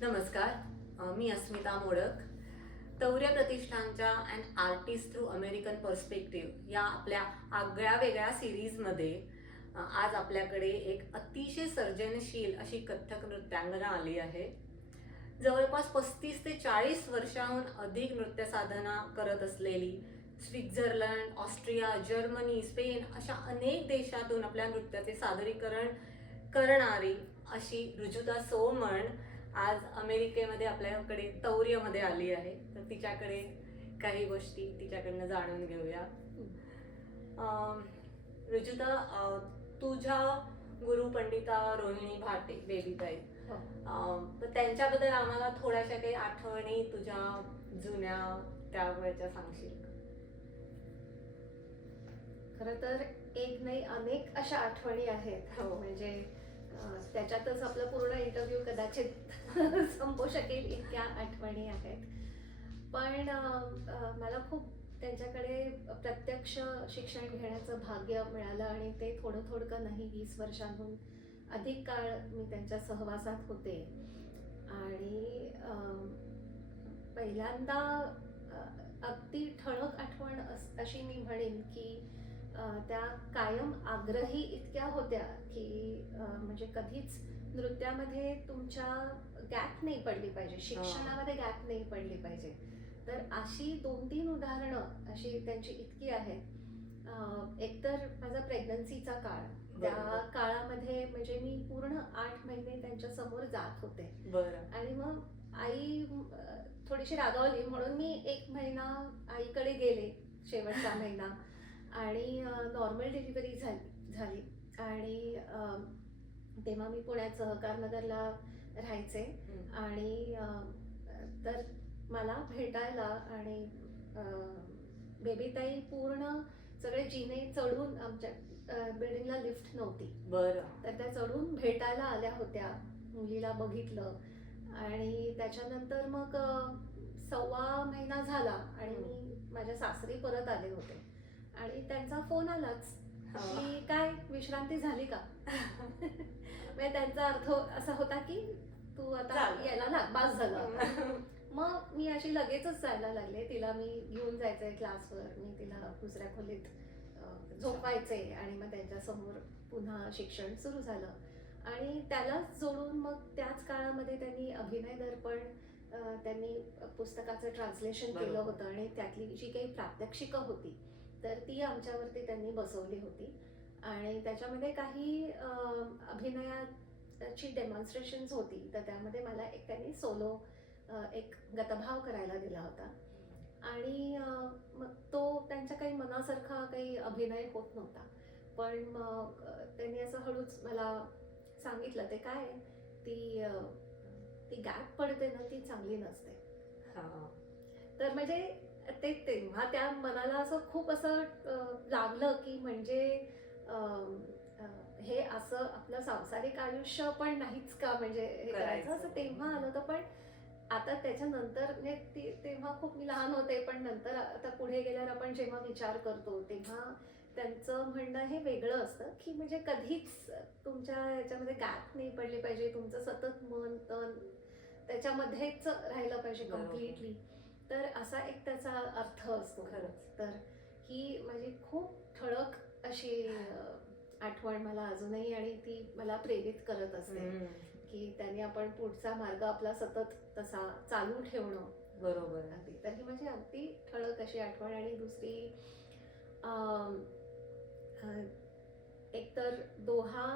नमस्कार. मी अस्मिता मोडक. तौर्य प्रतिष्ठानच्या and artist through American perspective या आपल्या आगळ्या वेगळ्या सिरीजमध्ये आज आपल्याकडे एक अतिशय सर्जनशील अशी कथ्थक नृत्यांगना आली आहे. जवळपास 35 ते 40 वर्षाहून अधिक नृत्य साधना करत असलेली, स्वित्झर्लंड, ऑस्ट्रिया, जर्मनी, स्पेन अशा अनेक देशातून आपल्या नृत्याचे सादरीकरण करणारी अशी ऋजुता सोमण आज अमेरिकेमध्ये आपल्याकडे तौर्यमध्ये आली आहे. तर तिच्याकडे काही गोष्टी तिच्याकडनं जाणून घेऊया. ऋजुता, तुझ्या गुरु पंडिता रोहिणी भाटे बेबीताई, तर त्यांच्याबद्दल आम्हाला थोड्याशा काही आठवणी तुझ्या जुन्या त्यावेळच्या सांगशील का? खरं तर एक नाही अनेक अशा आठवणी आहेत. हो. म्हणजे त्याच्यातच आपलं पूर्ण इंटरव्ह्यू कदाचित संपू शकेल इतक्या आठवणी आहेत. पण मला खूप त्यांच्याकडे प्रत्यक्ष शिक्षण घेण्याचं भाग्य मिळालं आणि ते थोडं का नाही 20 वर्षांहून अधिक काळ मी त्यांच्या सहवासात होते. आणि पहिल्यांदा अगदी ठळक आठवण अशी मी म्हणेन की त्या कायम आग्रही इतक्या होत्या की म्हणजे कधीच नृत्यामध्ये तुमच्या गॅप नाही पडली पाहिजे, शिक्षणामध्ये गॅप नाही पडली पाहिजे. तर अशी 2-3 उदाहरणं अशी त्यांची इतकी आहेत. एकतर माझा प्रेग्नन्सीचा काळ, त्या काळामध्ये म्हणजे मी पूर्ण 8 महिने त्यांच्या समोर जात होते. बरं. आणि मग आई थोडीशी रागावली म्हणून मी 1 महिना आईकडे गेले, शेवटचा महिना. आणि नॉर्मल डिलिव्हरी झाली. आणि तेव्हा मी पुण्यात सहकारनगरला राहायचे. आणि तर मला भेटायला आणि बेबीताई पूर्ण सगळे जिने चढून, आमच्या बिल्डिंगला लिफ्ट नव्हती, बरं, तर त्या चढून भेटायला आल्या होत्या. मुलीला बघितलं आणि त्याच्यानंतर मग 1.25 महिना झाला आणि मी माझ्या सासरी परत आले होते. आणि त्यांचा फोन आलाच की काय विश्रांती झाली का? म्हणजे त्यांचा अर्थ असा होता की तू आता यायला लाग, बास झालं. मग मी अशी लगेचच जायला लागले. तिला मी घेऊन जायचंय क्लासवर, मी तिला दुसऱ्या खोलीत झोपायचे आणि मग त्यांच्या समोर पुन्हा शिक्षण सुरू झालं. आणि त्यालाच जोडून मग त्याच काळामध्ये त्यांनी अभिनय दर्पण, त्यांनी पुस्तकाचं ट्रान्सलेशन केलं होतं आणि त्यातली जी काही प्रात्यक्षिकं होती तर ती आमच्यावरती त्यांनी बसवली होती. आणि त्याच्यामध्ये काही अभिनयाची डेमॉन्स्ट्रेशन्स होती, तर त्यामध्ये मला त्यांनी सोलो एक गतभाव करायला दिला होता. आणि मग तो त्यांच्या काही मनासारखा काही अभिनय होत नव्हता. पण मग त्यांनी असं हळूच मला सांगितलं, ते काय ती ती गॅप पडते ना, ती चांगली नसते. तर म्हणजे ते तेव्हा त्या मनाला असं खूप असं लागलं की म्हणजे हे असं आपलं सांसारिक आयुष्य पण नाहीच का, म्हणजे हे करायचं असं तेव्हा आलं होतं. पण आता त्याच्यानंतर म्हणजे तेव्हा खूप मी लहान होते, पण नंतर आता पुढे गेल्यावर आपण जेव्हा विचार करतो तेव्हा त्यांचं म्हणणं हे वेगळं असतं की म्हणजे कधीच तुमच्या ह्याच्यामध्ये गॅप नाही पडली पाहिजे, तुमचं सतत मन तन त्याच्यामध्येच राहिलं पाहिजे कम्प्लिटली. तर असा एक त्याचा अर्थ असतो. खरंच. तर ही माझी खूप ठळक अशी आठवण मला अजूनही, आणि ती मला प्रेरित करत असते की त्यांनी आपण पुढचा मार्ग आपला सतत तसा चालू ठेवणं. बरोबर. अगदी. तर ही माझी अगदी ठळक अशी आठवण. आणि दुसरी एक तर दोहा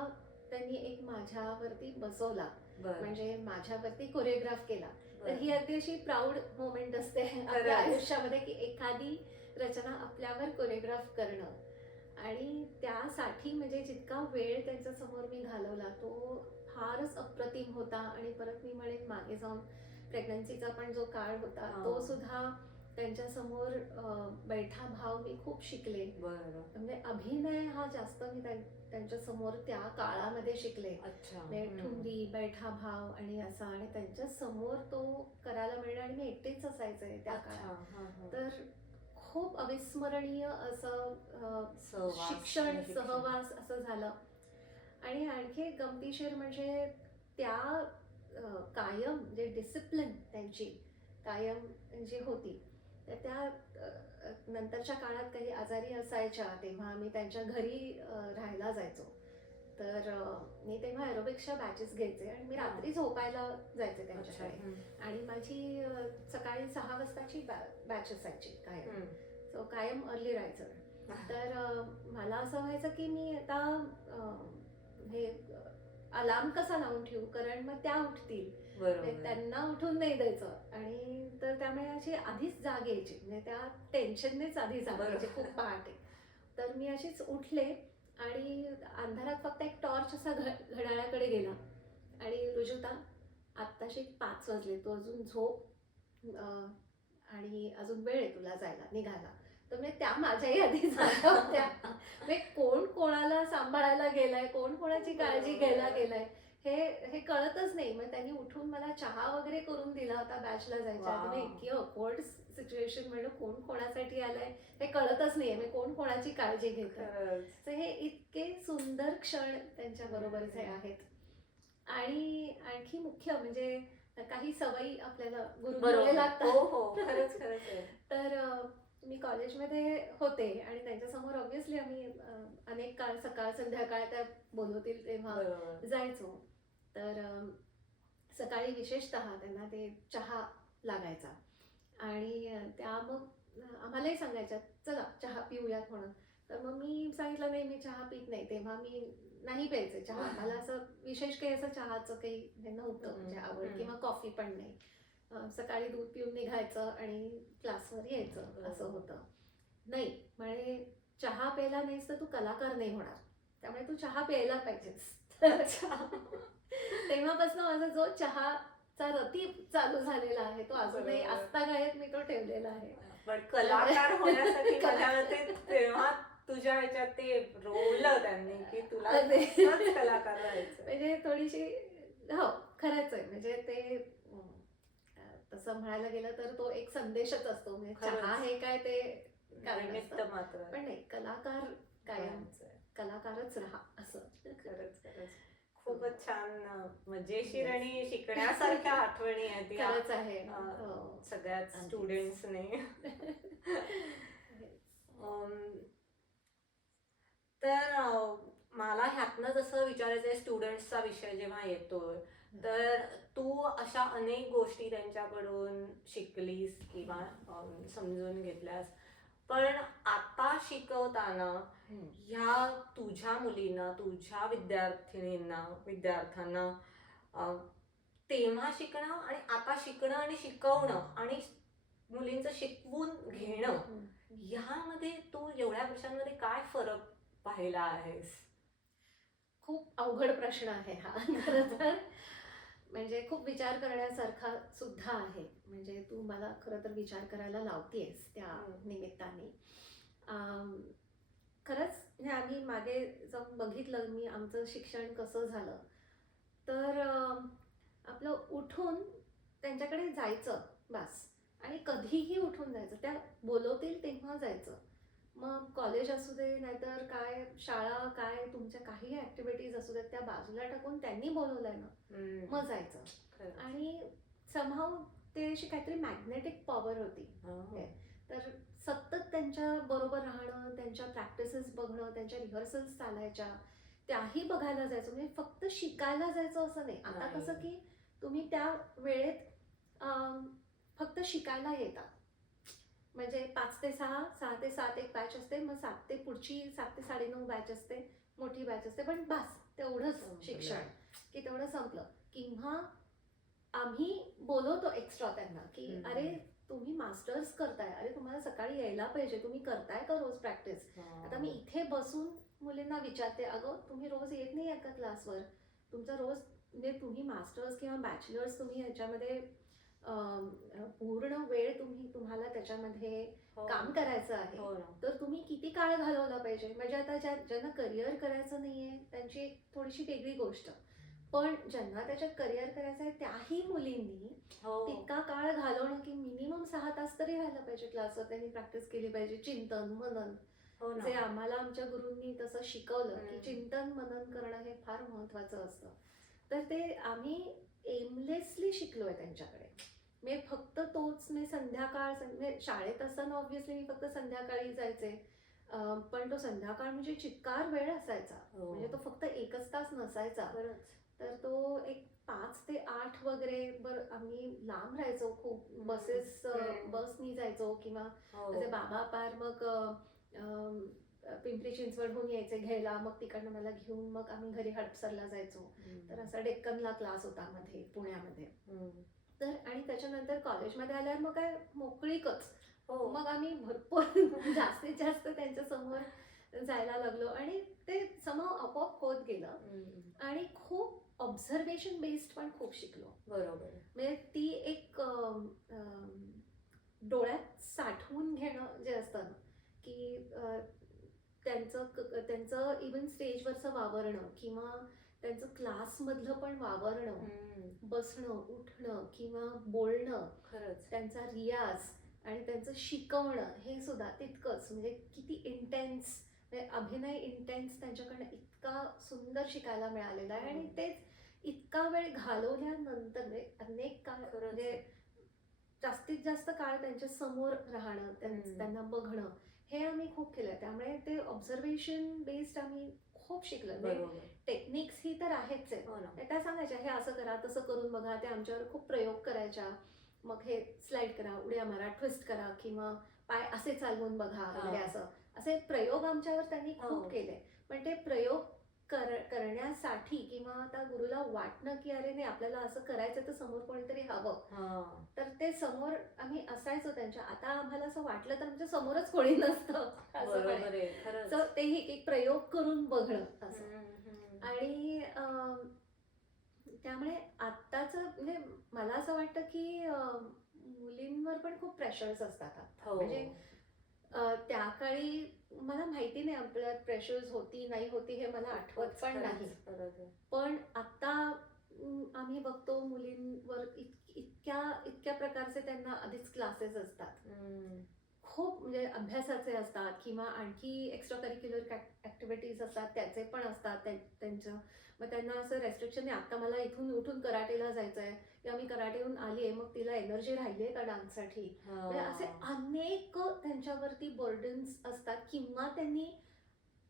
त्यांनी एक माझ्यावरती बसवला, म्हणजे माझ्यावरती कोरिओग्राफ केला. तर ही अगदी अशी प्राऊड मोमेंट असते आपल्या आयुष्यामध्ये की एखादी रचना आपल्यावर कोरिओग्राफ करणं. आणि त्यासाठी म्हणजे जितका वेळ त्यांच्या समोर मी घालवला तो फारच अप्रतिम होता. आणि परत मी म्हणेन मागे जाऊन प्रेग्नन्सीचा पण जो काळ होता तो सुद्धा त्यांच्या समोर बैठा भाव मी खूप शिकले. म्हणजे अभिनय हा जास्त मी त्यांच्या समोर त्या काळामध्ये शिकले. ठुमरी, बैठा भाव आणि असा, आणि त्यांच्या समोर तो करायला मिळणं. आणि मी एकटेच असायचे त्या काळात. तर खूप अविस्मरणीय असं शिक्षण सहवास असं झालं. आणि आणखी एक गमतीशीर म्हणजे त्या कायम जे डिसिप्लिन त्यांची कायम जी होती, तर त्या नंतरच्या काळात काही आजारी असायच्या तेव्हा आम्ही त्यांच्या घरी राहायला जायचो. तर मी तेव्हा एरोबिक्सच्या बॅचेस घ्यायचे आणि मी रात्री झोपायला जायचे त्यांच्याकडे. आणि माझी सकाळी 6 वाजताची बॅच असायची कायम. सो कायम अर्ली राहायचं. तर मला असं व्हायचं की मी आता हे अलार्म कसा लावून ठेवू, कारण मग त्या उठतील, त्यांना उठून नाही द्यायचं. आणि तर त्यामुळे अशी आधीच जाग यायची, म्हणजे त्या टेन्शननेच आधी जाग यायची खूप पहाटे. तर मी अशीच उठले आणि अंधारात फक्त एक टॉर्च असा घड्याळाकडे गेला आणि रुजुता आत्ताशी 5 वाजले, तू अजून झोप आणि अजून वेळ आहे तुला जायला निघायला. तर म्हणजे त्या माझ्याही आधी जागा होत्या. म्हणजे कोण कोणाला सांभाळायला गेलाय, कोण कोणाची काळजी घ्यायला गेलाय हे कळतच नाही. मग त्यांनी उठून मला चहा वगैरे करून दिला होता बॅचला जायच्या आधी. मी इतकी ऑकवर्ड सिच्युएशन, म्हणलं कोण कोणासाठी आलंय हे कळतच नाहीये, म्हणजे कोण कोणाची काळजी घेतं. तर हे इतके सुंदर क्षण त्यांच्या बरोबरचे आहेत. आणि आणखी मुख्य म्हणजे काही सवयी आपल्याला गुरुमुळे लागतात. तर मी कॉलेजमध्ये होते आणि त्यांच्यासमोर ऑब्व्हियसली आम्ही अनेक काळ सकाळ संध्याकाळ त्या बोलवतील तेव्हा जायचो. तर सकाळी विशेषतः त्यांना ते चहा लागायचा आणि त्या मग आम्हालाही सांगायच्या चला चहा पिऊयात म्हणून. तर मग मी सांगितलं नाही, मी चहा पित नाही. तेव्हा मी नाही प्यायचे चहा. मला असं विशेष काही असं चहाचं काही हे नव्हतं म्हणजे आवड, किंवा कॉफी पण नाही. सकाळी दूध पिऊन निघायचं आणि क्लासवर यायचं असं होतं. नाही म्हणे, चहा प्यायला नाहीस तर तू कलाकार नाही होणार, त्यामुळे तू चहा प्यायला पाहिजेस. तेव्हापासून माझा जो चहाचा रती चालू झालेला आहे तो अजूनही आजतागायत मी तो ठेवलेला आहे. पण कलाकार होण्यासाठी तेव्हा तुझ्या ह्याच्यात ते रोवलं त्यांनी की तुला कलाकार व्हायचं. म्हणजे थोडीशी हो खरंच आहे. म्हणजे ते तसं म्हणायला गेलं तर तो एक संदेशच असतो. म्हणजे चहा हे काय ते निमित्त मात्र, पण नाही, कलाकार कायम कलाकारच राहा असं. खरंच खूपच छान मजेशीर आणि शिकण्यासारख्या आठवणी आहेत खरंच आहे सगळ्याच स्टुडंट्सने. तर मला ह्यातनं जसं विचारायचंय, स्टुडंट्सचा विषय जेव्हा येतोय तर तू अशा अनेक गोष्टी त्यांच्याकडून शिकलीस किंवा समजून घेतल्यास, पण आता शिकवताना ह्या तुझ्या मुलींना, तुझ्या विद्यार्थ्यांना तेव्हा शिकणं आणि आता शिकणं आणि शिकवणं आणि मुलींचं शिकवून घेणं, ह्यामध्ये तू एवढ्या वर्षांमध्ये काय फरक पाहिला आहेस? खूप अवघड प्रश्न आहे हा खरं तर. म्हणजे खूप विचार करण्यासारखा सुद्धा आहे. म्हणजे तू मला खरं तर विचार करायला लावतेस त्या निमित्ताने. खरंच आम्ही मागे जाऊन बघितलं, मी आमचं शिक्षण कसं झालं, तर आपलं उठून त्यांच्याकडे जायचं बस, आणि कधीही उठून जायचं, त्या बोलवतील तेव्हा जायचं. मग कॉलेज असू दे नाहीतर काय शाळा, काय तुमच्या काही ऍक्टिव्हिटीज असू देत, त्या बाजूला टाकून त्यांनी बोलवलंय ना मग जायचं. आणि समहाव ते अशी काहीतरी मॅग्नेटिक पॉवर होती. तर सतत त्यांच्या बरोबर राहणं, त्यांच्या प्रॅक्टिसेस बघणं, त्यांच्या रिहर्सल्स चालायच्या त्याही बघायला जायचं. म्हणजे फक्त शिकायला जायचं असं नाही. आता कसं की तुम्ही त्या वेळेत फक्त शिकायला येता, म्हणजे 5 ते 6, 6 ते 7 एक बॅच असते, मग 7 ते पुढची 7 ते 9:30 बॅच असते, मोठी बॅच असते, पण बस तेवढंच शिक्षण की तेवढं संपलं. किंवा आम्ही बोलवतो एक्स्ट्रा त्यांना की अरे तुम्ही मास्टर्स करताय, अरे तुम्हाला सकाळी यायला पाहिजे, तुम्ही करताय का रोज प्रॅक्टिस? आता मी इथे बसून मुलींना विचारते, अगं तुम्ही रोज येत नाही का क्लासवर? तुमचा रोज म्हणजे तुम्ही मास्टर्स किंवा बॅचलर्स तुम्ही ह्याच्यामध्ये पूर्ण वेळ तुम्हाला त्याच्यामध्ये काम करायचं आहे, तर तुम्ही किती काळ घालवला पाहिजे? म्हणजे आता ज्यांना करिअर करायचं नाहीये त्यांची एक थोडीशी वेगळी गोष्ट, पण ज्यांना त्याच्यात करिअर करायचं आहे त्याही मुलींनी तितका काळ घालवणं की मिनिमम 6 तास तरी राहिलं पाहिजे क्लासवर. त्यांनी प्रॅक्टिस केली पाहिजे, चिंतन मनन, जे आम्हाला आमच्या गुरूंनी तसं शिकवलं की चिंतन मनन करणं हे फार महत्वाचं असतं. तर ते आम्ही एमलेसली त्यांच्याकडे. मी फक्त तोच मी संध्याकाळ म्हणजे शाळेत असताना ऑब्व्हियसली मी फक्त संध्याकाळी जायचे. पण तो संध्याकाळ म्हणजे चिक्कार वेळ असायचा. म्हणजे तो फक्त 1च तास नसायचा. तर तो एक 5 ते 8 वगैरे आम्ही लांब राहायचो खूप. बसनी जायचो किंवा माझे बाबा पार मग पिंपरी चिंचवडहून यायचे घ्यायला, मग तिकडनं मला घेऊन मग आम्ही घरी हडपसरला जायचो. तर असा डेक्कनला क्लास होता मध्ये पुण्यामध्ये. तर आणि त्याच्यानंतर कॉलेजमध्ये आल्यावर मग काय मोकळीकच. मग आम्ही भरपूर जास्तीत जास्त त्यांच्या समोर जायला लागलो आणि ते आपोआप होत गेलं आणि खूप ऑब्झर्वेशन बेस्ड पण खूप शिकलो. बरोबर. म्हणजे ती एक डोळ्यात साठवून घेणं जे असतं ना, की त्यांचं इव्हन स्टेजवरचं वावरणं किंवा त्यांचं क्लासमधलं पण वावरणं, बसणं, उठणं किंवा बोलणं, त्यांचा रियाज आणि त्यांचं शिकवणं हे सुद्धा तितकंच. म्हणजे किती इंटेन्स, अभिनय इंटेन्स त्यांच्याकडनं इतका सुंदर शिकायला मिळालेला आहे. आणि तेच इतका वेळ घालवल्यानंतर म्हणजे अनेक काळ म्हणजे जास्तीत जास्त काळ त्यांच्या समोर राहणं, त्यांना बघणं हे आम्ही खूप केलं. त्यामुळे ते ऑब्झर्वेशन बेस्ड आम्ही खूप शिकलं. टेक्निक्स ही तर आहेच आहे. त्या सांगायच्या हे असं करा, तसं करून बघा. ते आमच्यावर खूप प्रयोग करायच्या. मग हे स्लाइड करा, उड्या मारा, ट्विस्ट करा किंवा पाय असे चालवून बघा वगैरे. असे प्रयोग आमच्यावर त्यांनी खूप केले. पण ते प्रयोग करण्यासाठी किंवा आता गुरुला वाटणं की अरे नाही आपल्याला असं करायचं तर समोर कोणीतरी हवं. तर ते समोर आम्ही असायचो त्यांच्या. आता आम्हाला असं वाटलं तर आमच्या समोरच कोणी नसतं असं. ते एक प्रयोग करून बघणं असं. आणि त्यामुळे आत्ताचं म्हणजे मला असं वाटतं की मुलींवर पण खूप प्रेशर्स असतात. म्हणजे त्या काळी मला माहिती नाही आपल्यात प्रेशर्स होती नाही होती हे मला आठवत पण नाही. पण आता आम्ही बघतो मुलींवर इतक्या प्रकारचे त्यांना आधीच क्लासेस असतात. खूप म्हणजे अभ्यासाचे असतात किंवा आणखी एक्स्ट्रा करिक्युलर ऍक्टिव्हिटीज असतात त्याचे पण असतात त्यांचं. मग त्यांना असं रेस्ट्रिक्शन नाही आता मला इथून उठून कराटेला जायचंय किंवा मी कराटेहून आली आहे मग तिला एनर्जी राहिली आहे का डान्ससाठी. म्हणजे असे अनेक त्यांच्यावरती बर्डन्स असतात. किंवा त्यांनी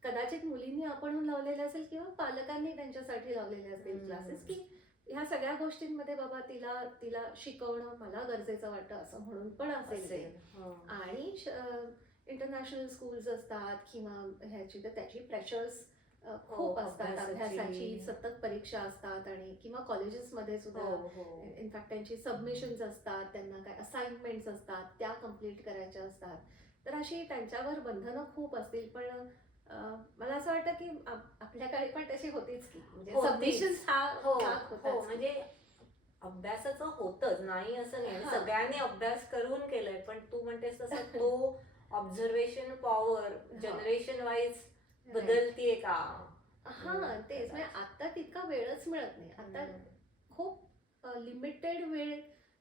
कदाचित मुलींनी आपण लावलेले असेल किंवा पालकांनी त्यांच्यासाठी लावलेले असतील क्लासेस की ह्या सगळ्या गोष्टींमध्ये बाबा तिला शिकवणं मला गरजेचं वाटतं असं म्हणून पण असेल. आणि इंटरनॅशनल स्कूल्स असतात किंवा ह्याची तर त्याची प्रेशर्स खूप असतात. अभ्यासाची सतत परीक्षा असतात आणि किंवा कॉलेजेसमध्ये सुद्धा इनफॅक्ट त्यांची सबमिशन्स असतात, त्यांना काय असाइनमेंट्स असतात त्या कम्प्लीट करायच्या असतात. तर अशी त्यांच्यावर बंधनं खूप असतील. पण मला असं वाटतं की आपल्या काळी पण तशी होतीच की म्हणजे सबमिशन्स हा भाग होता. म्हणजे अभ्यासाचं होतच नाही असं नाही. सगळ्यांनी अभ्यास करून केलाय. पण तू म्हणतेस तसं तो ऑब्झर्वेशन पॉवर जनरेशन वाईज बदलतीये का? तेच. म्हणजे आता तितका वेळच मिळत नाही. आता खूप लिमिटेड वेळ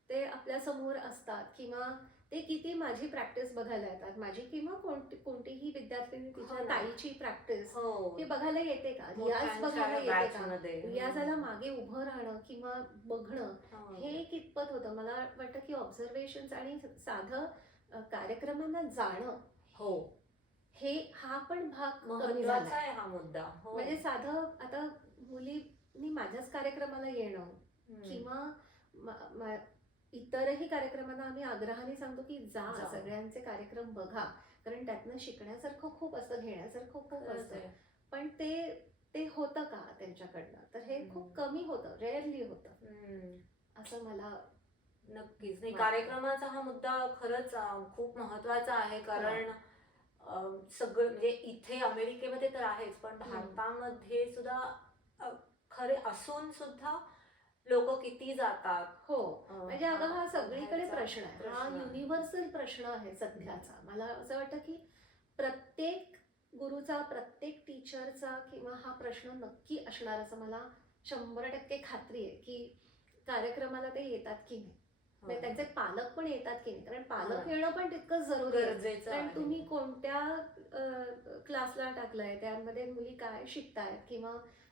ते आपल्या समोर असतात किंवा ते किती माझी प्रॅक्टिस बघायला येतात. माझी किंवा कोणतीही विद्यार्थिनी तिच्या ताईची प्रॅक्टिस हे बघायला येते का, रियाज बघायला येते का, रियाजाला मागे उभं राहणं किंवा बघणं हे कितपत होतं. मला वाटतं की ऑब्झर्वेशन आणि साधं कार्यक्रमांना जाणं हे हा पण भाग महत्त्वाचा आहे हा मुद्दा. म्हणजे साधं आता मुलींनी माझ्याच कार्यक्रमाला येणं किंवा इतरही कार्यक्रमांना आम्ही आग्रहाने सांगतो की जा सगळ्यांचे कार्यक्रम बघा कारण त्यातनं शिकण्यासारखं खूप असतं, घेण्यासारखं खूप असतं. पण ते होतं का त्यांच्याकडनं, तर हे खूप कमी होतं, रेअरली होतं असं मला नक्कीच. नाही, कार्यक्रमाचा हा मुद्दा खरंच खूप महत्त्वाचा आहे. कारण सगळं म्हणजे इथे अमेरिकेमध्ये तर आहेच पण भारतामध्ये सुद्धा खरे असून सुद्धा लोक किती जातात. म्हणजे अगं हा सगळीकडे प्रश्न आहे. हा युनिव्हर्सल प्रश्न आहे सध्याचा. मला असं वाटतं की प्रत्येक गुरुचा, प्रत्येक टीचरचा किंवा हा प्रश्न नक्की असणार असं मला 100% खात्री आहे की कार्यक्रमाला ते येतात की नाही, त्यांचे पालक पण येतात की नाही. कारण पालक येणं पण तितकंच जरुरी आहे. कारण तुम्ही कोणत्या क्लासला टाकलंय, त्यामध्ये मुली काय शिकतायत किंवा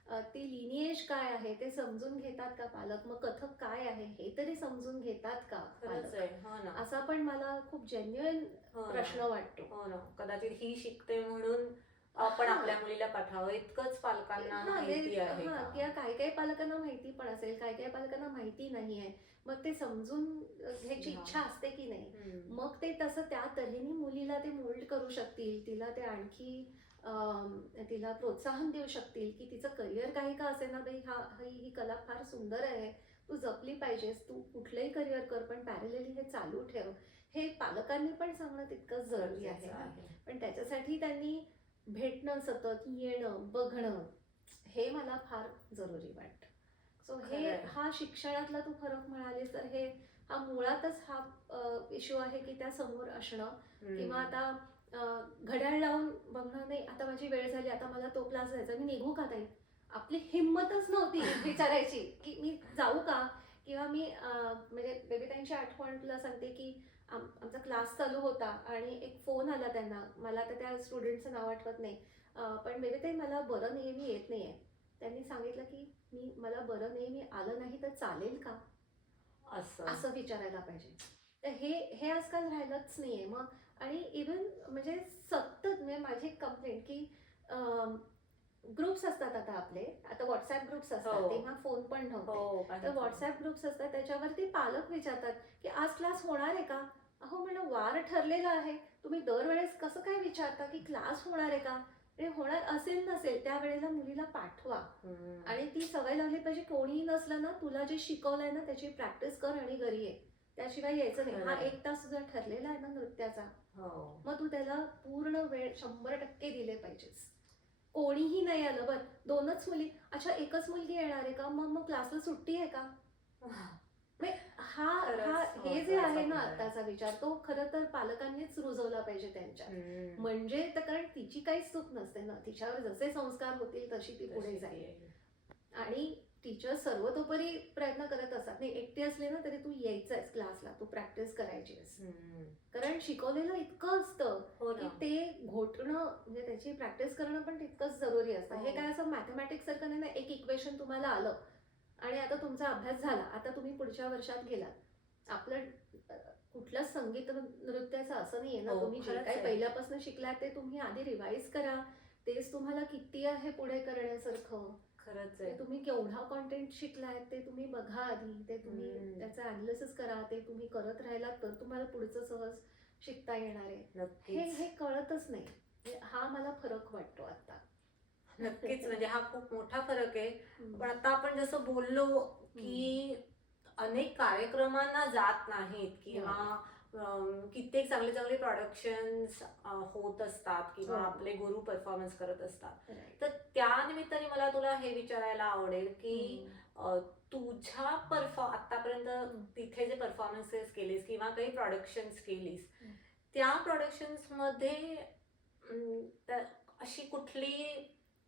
ती लिनिएज काय आहे ते समजून घेतात का पालक, मग कथक काय आहे हे तरी समजून घेतात का खरंच पालक, आहे. हो ना. असा पण मला खूप जेन्युइन हो ना. प्रश्न वाटतो. हो ना. कदाचित ही शिकते म्हणून आपण हा. आपल्या मुलीला पाठवावं इतकंच पालकांना हा, माहिती आहे हा, का? किंवा काही काही पालकांना माहिती पण असेल, काही काही पालकांना माहिती नाहीये, मग ते समजून घ्यायची हा. इच्छा असते की नाही, हम्म. मग ते तसं त्या तऱ्हेने मुलीला ते मोल्ड करू शकतील, तिला ते आणखी तिला प्रोत्साहन देऊ शकतील की तिचं करिअर काही का असे ना बाई, ही कला फार सुंदर आहे, तू जपली पाहिजेस, तू कुठलंही करिअर कर पण पॅरलली हे चालू ठेव. हे पालकांनी पण सांगणं तितकंच जरुरी आहे ना. पण त्याच्यासाठी त्यांनी भेटणं, सतत येणं, बघणं, हे मला फार जरुरी वाटतं. सो हे हा शिक्षणातला तू फरक म्हणालीस तर हे हा मुळातच हा इश्यू आहे की त्या समोर असणं, किंवा आता घड्याळ लावून बघणं, नाही आता माझी वेळ झाली, आता मला तो क्लास जायचा, मी निघू का ताई, आपली हिंमतच नव्हती विचारायची की मी जाऊ का, किंवा मी म्हणजे बेबीताईंची आठवण तुला सांगते की आमचा क्लास चालू होता आणि एक फोन आला त्यांना, मला तर त्या स्टुडंटचं नाव आठवत नाही, पण बेबीताई मला बरं नेहमी येत नाहीये. त्यांनी सांगितलं की मला बरं नेहमी आलं नाही तर चालेल का, असं विचारायला पाहिजे. तर हे आजकाल राहिलंच नाहीये. मग आणि इव्हन म्हणजे सतत म्हणजे माझी एक कंप्लेंट की ग्रुप्स असतात आता आपले, आता व्हॉट्सअप ग्रुप्स असतात, तेव्हा फोन पण नव्हते, तर व्हॉट्सअप ग्रुप्स असतात, त्याच्यावरती पालक विचारतात की आज क्लास होणार आहे का. अहो म्हणलं, वार ठरलेला आहे, तुम्ही दरवेळेस कसं काय विचारता की क्लास होणार आहे का. होणार असेल नसेल त्यावेळेला मुलीला पाठवा, आणि ती सवय लावली पाहिजे, कोणीही नसलं ना तुला जे शिकवलंय ना त्याची प्रॅक्टिस कर आणि घरी ये, त्याशिवाय यायचं नाही. हा 1 तास तुझा ठरलेला आहे ना नृत्याचा, मग तू त्याला पूर्ण वेळ 100% दिले पाहिजेस. कोणीही नाही आलं, बर 2च मुली, अच्छा 1च मुलगी येणार आहे का, मग क्लासला सुट्टी आहे का. हे जे आहे ना आत्ताचा विचार, तो खरं तर पालकांनीच रुजवला पाहिजे त्यांच्यात. म्हणजे तर कारण तिची काहीच चूक नसते ना, तिच्यावर जसे संस्कार होतील तशी ती पुढे जाईल. आणि टीचर सर्वतोपरी प्रयत्न करत असतात, नाही एकटी असली ना तरी तू यायचंयस क्लासला, तू प्रॅक्टिस करायचीस, कारण शिकवलेलं इतकं असतं की ते घोटणं म्हणजे त्याची प्रॅक्टिस करणं पण तितकंच जरुरी असतं. हे काय असं मॅथमॅटिक्स सारखं नाही ना, एक इक्वेशन तुम्हाला आलं आणि आता तुमचा अभ्यास झाला, आता तुम्ही पुढच्या वर्षात गेलात. आपलं कुठलंच संगीत नृत्याचं असं नाहीये ना, तुम्ही जे काही पहिल्यापासून शिकलात ते तुम्ही आधी रिवाइज करा, तेच तुम्हाला किती आहे पुढे करण्यासारखं. खरंच आहे, तुम्ही केवढा कॉन्टेंट शिकलाय ते तुम्ही बघा आधी, ते तुम्ही त्याचं अनालिसिस करा, ते तुम्ही करत राहिलात तर तुम्हाला पुढचं सहज शिकता येणार आहे. हे कळतच नाही, हा मला फरक वाटतो आता. नक्कीच, म्हणजे हा खूप मोठा फरक आहे. पण आता आपण जसं बोललो की अनेक कार्यक्रमांना जात नाहीत किंवा कित्येक चांगले चांगले प्रोडक्शन्स होत असतात किंवा आपले गुरु परफॉर्मन्स करत असतात, तर त्या निमित्ताने मला तुला हे विचारायला आवडेल की तुझ्या आतापर्यंत तिथे जे परफॉर्मन्सेस केलीस किंवा काही प्रोडक्शन्स केलीस, त्या प्रोडक्शन्स मध्ये अशी कुठली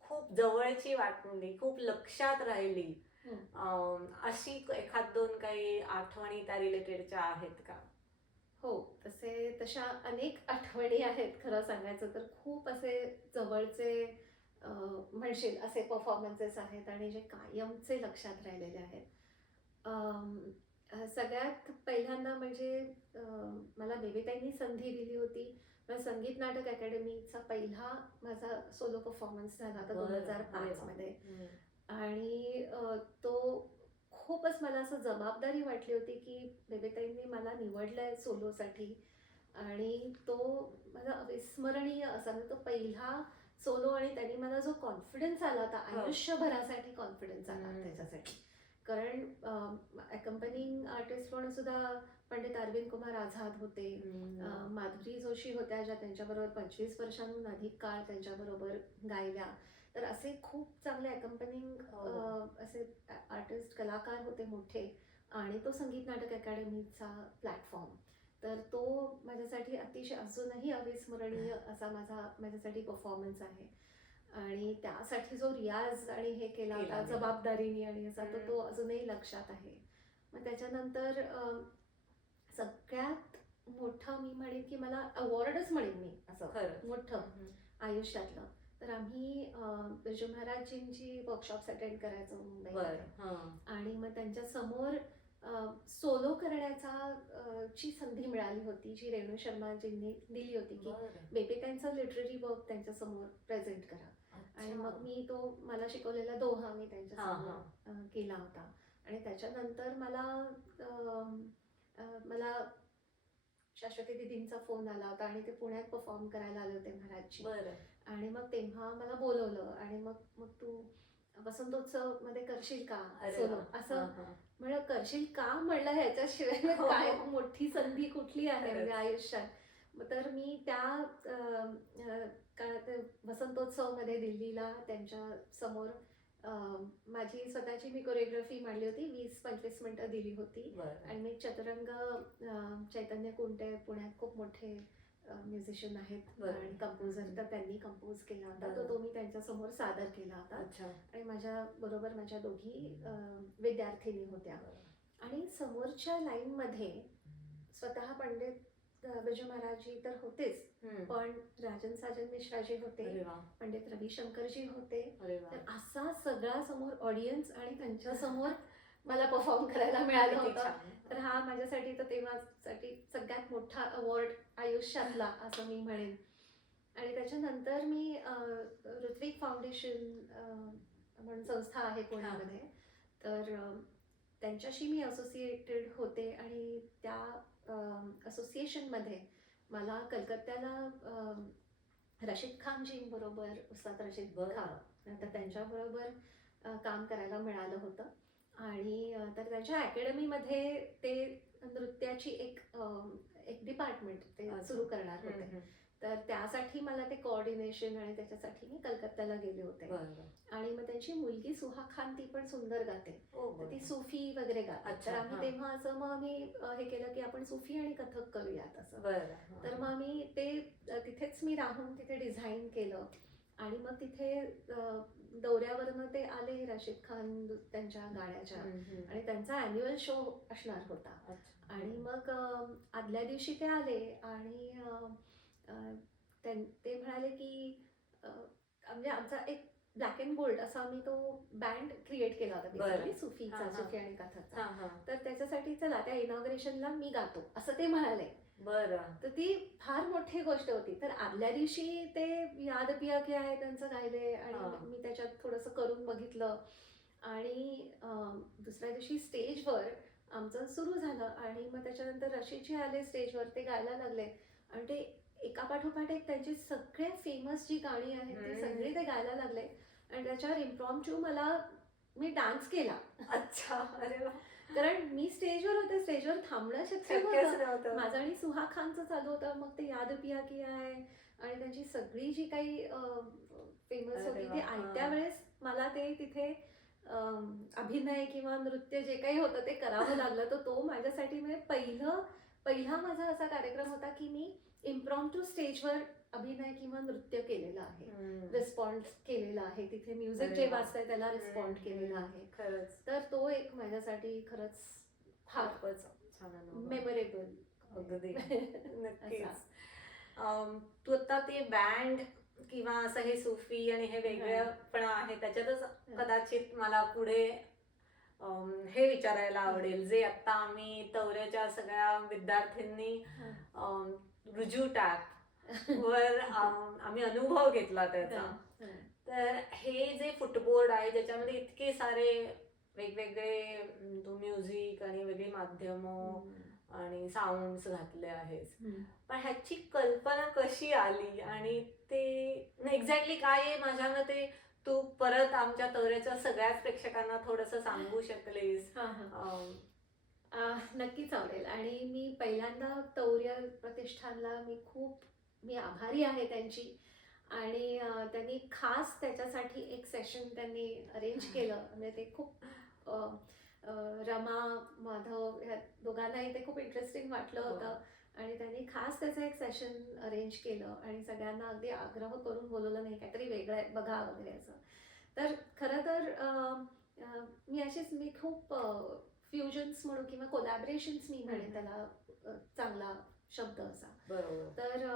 खूप जवळची वाटली, खूप लक्षात राहिली अशी 1-2 काही आठवणी त्या रिलेटेडच्या आहेत का? हो, तशा अनेक आठवणी आहेत. खरं सांगायचं तर खूप असे जवळचे म्हणशील असे परफॉर्मन्सेस आहेत आणि जे कायमचे लक्षात राहिलेले आहेत. सगळ्यात पहिल्यांदा म्हणजे मला बेबीताईंनी संधी दिली होती. संगीत नाटक अकॅडमीचा पहिला माझा सोलो परफॉर्मन्स झाला होता 2005 मध्ये, आणि तो खूपच मला असं जबाबदारी वाटली होती की बेबीताईंनी मला निवडलंय सोलोसाठी, आणि तो माझा अविस्मरणीय असा तो पहिला सोलो, आणि त्यांनी मला जो कॉन्फिडन्स आला होता, आयुष्यभरासाठी कॉन्फिडन्स आला त्याच्यासाठी. कारण अकंपनिंग आर्टिस्ट म्हणून सुद्धा पंडित अरविंद कुमार आझाद होते, माधुरी जोशी होत्या ज्या त्यांच्याबरोबर 25 वर्षांहून अधिक काळ त्यांच्याबरोबर गायल्या. तर असे खूप चांगले अकंपनिंग असे आर्टिस्ट कलाकार होते मोठे, आणि तो संगीत नाटक अकॅडमीचा प्लॅटफॉर्म, तर तो माझ्यासाठी अतिशय अजूनही अविस्मरणीय असा माझ्यासाठी परफॉर्मन्स आहे. आणि त्यासाठी जो रियाज आणि हे केला होता जबाबदारीने आणि असा, तो अजूनही लक्षात आहे. मग त्याच्यानंतर सगळ्यात मोठं मी म्हणेन की मला अवॉर्डच म्हणेन मी असं मोठं आयुष्यातलं, तर आम्ही बिरजू महाराजजींची वर्कशॉप्स अटेंड करायचो मुंबईमध्ये. आणि मग त्यांच्या समोर सोलो करण्याचा ची संधी मिळाली होती, जी रेणू शर्माजींनी दिली होती की बेबी त्यांचं लिटररी वर्क त्यांच्या समोर प्रेझेंट करा. आणि मग मी तो मला शिकवलेला दोहा मी त्यांच्या समोर केला होता. आणि त्याच्यानंतर मला शाश्वती दीदींचा फोन आला होता आणि ते पुण्यात परफॉर्म करायला आले होते महाराजजी. आणि मग तेव्हा मला बोलवलं आणि मग तू वसंतोत्सव मध्ये करशील का सोलो, असं म्हणलं. करशील का म्हणलं, ह्याच्याशिवाय काय मोठी संधी कुठली आहे म्हणजे आयुष्यात. तर मी त्या वसंतोत्सव मध्ये दिल्लीला त्यांच्या समोर माझी स्वतःची मी कोरिओग्राफी मांडली होती. 20-25 मिनिटं दिली होती. आणि मी चतुरंग चैतन्य कुंटे पुण्यात खूप मोठे म्युझिशियन आहेत आणि कंपोजर, तर त्यांनी कंपोज केला होता. तो मी त्यांच्या समोर सादर केला होता. आणि माझ्या बरोबर माझ्या दोघी विद्यार्थिनी होत्या. आणि समोरच्या लाईन मध्ये स्वतः पंडित बिरजू महाराजजी तर होतेच, पण राजन साजन मिश्राजी होते, पंडित रविशंकरजी होते. तर असा सगळा समोर ऑडियन्स आणि त्यांच्या समोर मला परफॉर्म करायला मिळालं होतं. तर हा माझ्यासाठी तर तेव्हासाठी सगळ्यात मोठा अवॉर्ड आयुष्यातला असं मी म्हणेन. आणि त्याच्यानंतर मी ऋत्विक फाउंडेशन म्हणून संस्था आहे पुण्यामध्ये, तर त्यांच्याशी मी असोसिएटेड होते. आणि त्या असोसिएशनमध्ये मला कलकत्त्याला रशीद खानजींबरोबर, उस्ताद रशीद खान, तर त्यांच्याबरोबर काम करायला मिळालं होतं. आणि तर त्यांच्या अकॅडमीमध्ये ते नृत्याची एक डिपार्टमेंट ते सुरू करणार होते. तर त्यासाठी मला ते कोऑर्डिनेशन आणि त्याच्यासाठी मी कलकत्त्याला गेले होते. आणि मग त्यांची मुलगी सुहा खान, ती पण सुंदर गाते, ती सुफी वगैरे गाते. तर आम्ही तेव्हा असं मग आम्ही हे केलं की आपण सुफी आणि कथक करूयात असं. तर मग आम्ही तिथेच मी राहून तिथे डिझाईन केलं. आणि मग तिथे दौऱ्यावरनं ते आले रशीद खान त्यांच्या गाण्याच्या, आणि त्यांचा अॅन्युअल शो असणार होता. आणि मग आदल्या दिवशी ते आले आणि ते म्हणाले की म्हणजे आमचा एक ब्लॅक अँड गोल्ड असा आम्ही तो बँड क्रिएट केला होता बेसिकली सुफीचा, सुफी आणि कथकचा. तर त्याच्यासाठी चला त्या इनॉग्रेशनला मी गातो असं ते म्हणाले. तर ती फार मोठी गोष्ट होती. तर आदल्या दिवशी ते याद पिया क्या आहे त्यांचं गायले आणि मी त्याच्यात थोडंसं करून बघितलं. आणि दुसऱ्या दिवशी स्टेजवर आमचं सुरू झालं. आणि मग त्याच्यानंतर रशीदजी आले स्टेजवर, ते गायला लागले. आणि ते एका पाठोपाठ एक त्यांची सगळे फेमस जी गाणी आहेत ती सगळी ते गायला लागले. आणि त्याच्यावर इम्प्रॉम्प्टू मी डान्स केला. अच्छा, अरे वा. कारण मी स्टेजवर होते, स्टेजवर थांबणं शक्य नव्हतं. माझं आणि सुहा खानचं चालू होतं. मग ते याद पिया की आहे आणि त्यांची सगळी जी काही फेमस होती ती आयत्या वेळेस मला ते तिथे अभिनय किंवा नृत्य जे काही होतं ते करावं लागलं. तर तो माझ्यासाठी म्हणजे पहिला माझा असा कार्यक्रम होता की मी इम्प्रॉम्प्टू स्टेजवर अभिनय किंवा नृत्य केलेलं आहे, रिस्पॉन्ड केलेला आहे. तिथे म्युझिक जे वाजतंय त्याला रिस्पॉन्ड केलेला आहे. खरंच तर तो एक माझ्यासाठी खरंच फारच मेमोरेबल. अगदी नक्कीच. तू आता ते बँड किंवा असं हे सुफी आणि हे वेगळेपणा आहे त्याच्यातच कदाचित मला पुढे हे विचारायला आवडेल, जे आता आम्ही तवऱ्याच्या सगळ्या विद्यार्थ्यांनी रुजू टॅप वर आम्ही अनुभव घेतला त्याचा. तर हे जे फुटबोर्ड आहे ज्याच्यामध्ये इतके सारे वेगवेगळे म्युझिक आणि वेगळी माध्यमं आणि साऊंड्स घातले आहेत, पण ह्याची कल्पना कशी आली आणि ते एक्झॅक्टली काय आहे माझ्या मते तू परत आमच्या तवऱ्याच्या सगळ्याच प्रेक्षकांना थोडंसं सांगू शकलेस? नक्कीच आवडेल. आणि मी पहिल्यांदा तौर्य प्रतिष्ठानला मी आभारी आहे त्यांची. आणि त्यांनी खास त्याच्यासाठी एक सेशन त्यांनी अरेंज केलं. म्हणजे ते खूप रमा माधव ह्या दोघांनाही ते खूप इंटरेस्टिंग वाटलं होतं. आणि त्यांनी खास त्याचं एक सेशन अरेंज केलं आणि सगळ्यांना अगदी आग्रह करून बोलवलं, नाही काहीतरी वेगळं आहे बघा वगैरे असं. तर खरं तर मी खूप फ्युजन्स म्हणू किंवा कोलॅबरेशन्स मी म्हणेन त्याला चांगला शब्द असा. तर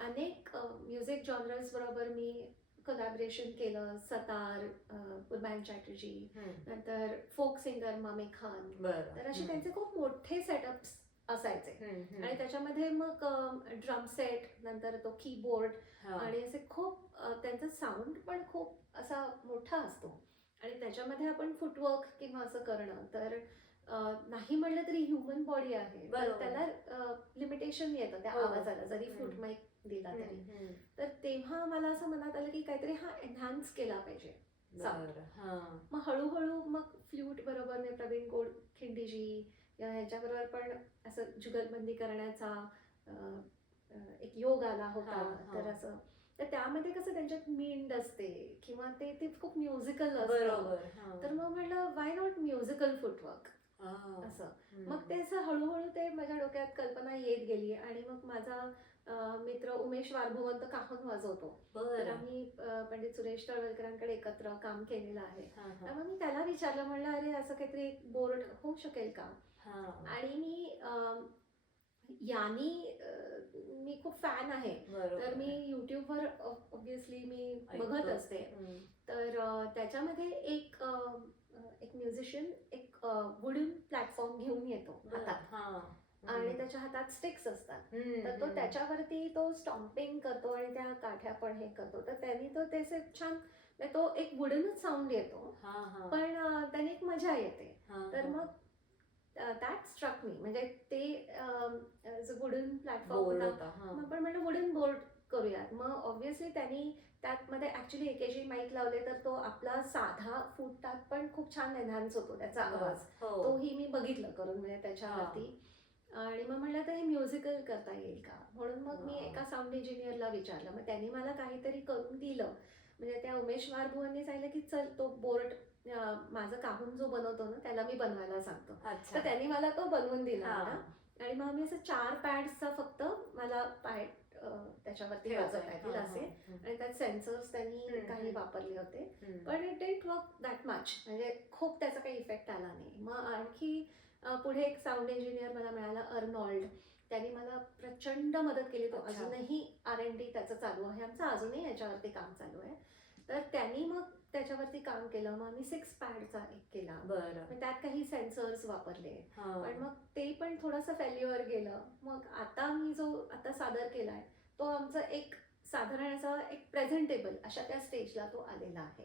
अनेक म्युझिक जॉनर्स बरोबर मी कोलॅबरेशन केलं, सतार, उर्मान चॅटर्जी, नंतर फोक सिंगर मामे खान. तर असे त्यांचे खूप मोठे सेटअप्स असायचे आणि त्याच्यामध्ये मग ड्रम सेट, नंतर तो कीबोर्ड आणि असे खूप त्यांचा साऊंड पण खूप असा मोठा असतो आणि त्याच्यामध्ये आपण फुटवर्क किंवा असं करणं तर नाही म्हणलं तरी ह्युमन बॉडी आहे तर त्याला लिमिटेशन येतं त्या आवाजाला जरी फूट माईक दिला तरी. तर तेव्हा मला असं मनात आलं की काहीतरी हा एनहान्स केला पाहिजे. मग हळूहळू मग फ्ल्यूट बरोबर मी प्रवीण गोडखिंडीजी ह्याच्याबरोबर पण असं जुगलबंदी करण्याचा एक योग आला होता. तर असं तर त्यामध्ये कसं त्यांच्यात मींड असते किंवा ते खूप म्युझिकल असतं. तर मग म्हटलं वाय नॉट म्युझिकल फुटवर्क असं. मग ते असं हळूहळू ते माझ्या डोक्यात कल्पना येत गेली आणि मग माझा मित्र उमेश वारभुवंत काहून वाजवतो. तर आम्ही पंडित सुरेश तळवलकरांकडे एकत्र काम केलेलं आहे. तर मग मी त्याला विचारलं, म्हणलं अरे असं काहीतरी एक बोर्ड होऊ शकेल का. आणि मी खूप फॅन आहे तर मी युट्यूबवर ऑब्विसली मी बघत असते. तर त्याच्यामध्ये एक म्युझिशियन एक वुडन प्लॅटफॉर्म घेऊन येतो हातात आणि त्याच्या हातात स्टिक्स असतात. तर तो त्याच्यावरती तो स्टॉम्पिंग करतो आणि त्या काठ्या पण हे करतो. तर त्यांनी तो त्याचे छान तो एक वुडनच साऊंड येतो पण त्याने एक मजा येते. तर मग दॅट स्ट्रक मी, म्हणजे ते वुडन प्लॅटफॉर्म होता. मग आपण म्हणलं वुडन बोर्ड करूयात. मग ऑब्व्हियसली त्यांनी त्यामध्ये ऍक्च्युली एकेजी माईक लावले तर तो आपला साधा फुटतात पण खूप छान एनहान्स होतो त्याचा आवाज. तोही मी बघितलं करून म्हणजे त्याच्यावरती. आणि मग म्हणलं तर हे म्युझिकल करता येईल का, म्हणून मग मी एका साऊंड इंजिनियरला विचारलं. मग त्यांनी मला काहीतरी करून दिलं. म्हणजे त्या उमेश वारभुवनने सांगितलं की चल तो बोर्ड माझं काहून जो बनवतो ना त्याला मी बनवायला सांगतो. तर त्यांनी मला तो बनवून दिला आणि मग मी असं 4 पॅड्सचा फक्त मला पाय त्याच्यावरती वाजवता येतील असे आणि त्यात सेन्सर्स त्यांनी काही वापरले होते. पण it didn't work that much, म्हणजे खूप त्याचा काही इफेक्ट आला नाही. मग आणखी पुढे एक साऊंड इंजिनियर मला मिळाला अर्नॉल्ड. त्यांनी मला प्रचंड मदत केली. तो अजूनही R&D त्याचं चालू आहे, आमचं अजूनही याच्यावरती काम चालू आहे. तर त्यांनी मग त्याच्यावरती काम केलं. मग आम्ही 6 पॅडचा एक केला. त्यात काही सेन्सर्स वापरले पण मग ते पण थोडंसं फेल्युअर गेलं. मग आता मी जो आता सादर केलाय तो आमचा एक साधारण असा एक प्रेझेंटेबल अशा त्या स्टेजला तो आलेला आहे.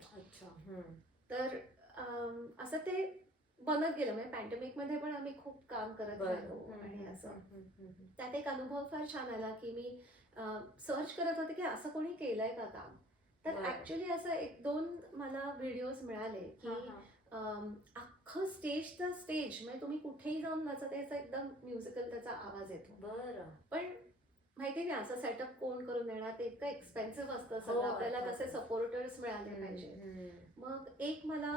तर असं ते बनत गेलं. म्हणजे पॅन्डेमिक मध्ये पण आम्ही खूप काम करत राहिलो आणि असं त्यात एक अनुभव फार छान आला की मी सर्च करत होते की असं कोणी केलंय का काम. तर ऍक्च्युली असं 1-2 मला व्हिडिओज मिळाले की अख्खं स्टेजचा स्टेज म्हणजे तुम्ही कुठेही जाऊन नाचत याचा एकदम म्युझिकल त्याचा आवाज येतो. पण माहिती नाही असं सेटअप कोण करून देणार, ते इतकं एक्सपेन्सिव्ह असतं सगळं. आपल्याला तसे सपोर्टर्स मिळाले पाहिजे. मग एक मला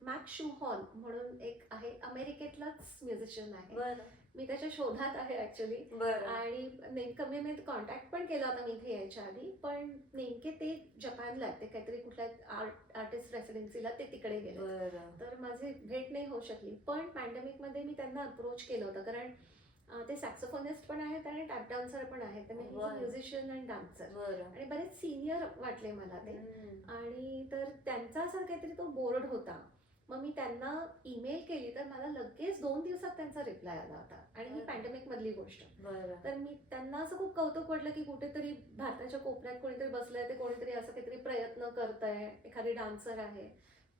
मॅक्स शूहॉर्न म्हणून एक आहे, अमेरिकेतलाच म्युझिशियन आहे. मी त्याच्या शोधात आहे ऍक्च्युली. आणि नेमकं मी कॉन्टॅक्ट पण केला होता मी इथे यायच्या आधी. पण नेमके ते जपानला ते काहीतरी कुठल्या आर्टिस्ट रेसिडेन्सीला ते तिकडे गेले. तर माझी भेट नाही होऊ शकली. पण पॅन्डेमिक मध्ये मी त्यांना अप्रोच केलं होतं कारण ते सॅक्सोफोनिस्ट पण आहेत आणि टॅप डान्सर पण आहेत. म्युझिशियन आणि डान्सर आणि बरेच सिनियर वाटले मला ते. आणि तर त्यांचा असा काहीतरी तो बोर्ड होता. मग मी त्यांना ईमेल केली तर मला लगेच 2 दिवसात त्यांचा रिप्लाय आला होता. आणि ही पॅन्डेमिक मधली गोष्ट. तर मी त्यांना असं खूप कौतुक वाटलं की कुठेतरी भारताच्या कोपऱ्यात कोणीतरी बसलंय, ते कोणीतरी असं काहीतरी प्रयत्न करतंय, एखादी डान्सर आहे.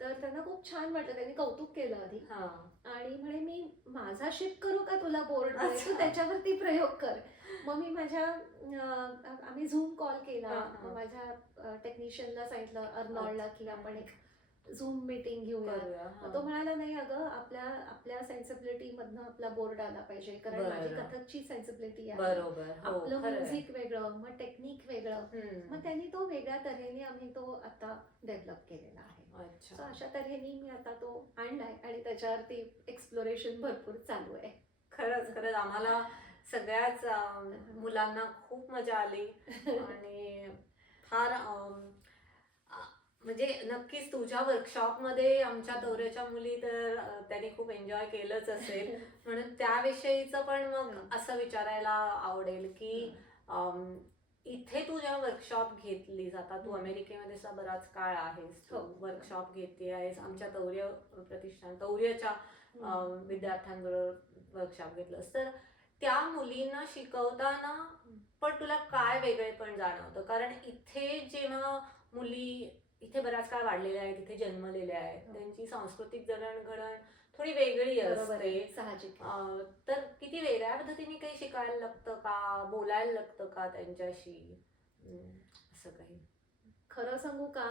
तर त्यांना खूप छान वाटलं, त्यांनी कौतुक केलं आधी. आणि म्हणे मी माझा शिप करू का तुला बोर्ड, तू त्याच्यावरती प्रयोग कर. मग मी आम्ही झूम कॉल केला. माझ्या टेक्निशियनला सांगितलं अर्नॉल्डला की आपण एक झूम मीटिंग घेऊया. तो म्हणाला नाही अगं आपल्या सेन्सिबिलिटी मधनं आपला बोर्ड आला पाहिजे कारण माझी कथकची सेन्सिबिलिटी आहे. आपलं म्युझिक वेगळं, मग टेक्निक वेगळं. मग त्यांनी तो वेगळ्या तऱ्हेने आम्ही तो आता डेव्हलप केलेला आहे. सो अशा तऱ्हेने मी आता तो आणलाय आणि त्याच्यावरती एक्सप्लोरेशन भरपूर चालू आहे. खरंच आम्हाला सगळ्याच मुलांना खूप मजा आली आणि फार म्हणजे नक्कीच तुझ्या वर्कशॉपमध्ये आमच्या तवऱ्याच्या मुली तर त्यांनी खूप एन्जॉय केलंच असेल. म्हणून त्याविषयीचं पण मग असं विचारायला आवडेल की इथे तू जेव्हा वर्कशॉप घेतलीस, आता तू अमेरिकेमध्ये सुद्धा बराच काळ आहेस, तू हो. वर्कशॉप घेते आहेस, आमच्या तौर्य प्रतिष्ठान तौर्यच्या विद्यार्थ्यांबरोबर वर्कशॉप घेतलंस, तर त्या मुलींना शिकवताना पण तुला काय वेगळेपण जाणवतं? कारण इथे जेव्हा मुली इथे बराच काळ वाढलेल्या आहेत, इथे जन्मलेल्या आहेत, त्यांची सांस्कृतिक जडणघडण थोडी वेगळी असते, साहजिक. तर किती वेगळ्या पद्धतीने काही शिकायला लागतं का, बोलायला लागतं का त्यांच्याशी, असं काही? खरं सांगू का,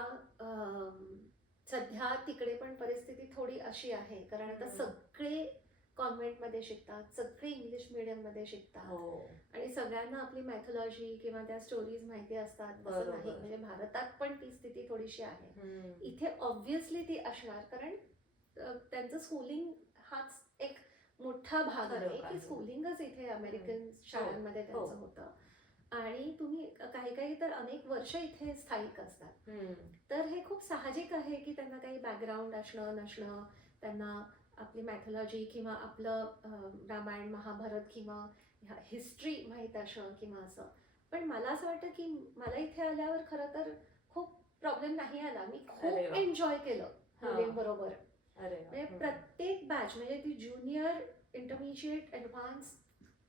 सध्या तिकडे पण परिस्थिती थोडी अशी आहे, कारण आता सगळे कॉन्व्हेंटमध्ये शिकतात, सगळे इंग्लिश मीडियममध्ये शिकतात आणि सगळ्यांना आपली मॅथॉलॉजी किंवा त्या स्टोरीज माहिती असतात असं नाही. म्हणजे भारतात पण ती स्थिती थोडीशी आहे. इथे ऑब्व्हियसली ती असणार, कारण त्यांचं स्कूलिंग हाच एक मोठा भाग आहे की स्कूलिंगच इथे अमेरिकन शाळांमध्ये त्यांचं होतं आणि तुम्ही काही तर अनेक वर्ष इथे स्थायिक असतात. तर हे खूप साहजिक आहे की त्यांना काही बॅकग्राऊंड असणं नसणं, त्यांना आपली मॅथॉलॉजी किंवा आपलं रामायण महाभारत किंवा हिस्ट्री माहीत असणं किंवा असं. पण मला असं वाटतं की मला इथे आल्यावर खरं तर खूप प्रॉब्लेम नाही आला. मी खूप एन्जॉय केलं मुलींबरोबर. म्हणजे प्रत्येक बॅच, म्हणजे ती ज्युनियर, इंटरमिजिएट, ॲडव्हान्स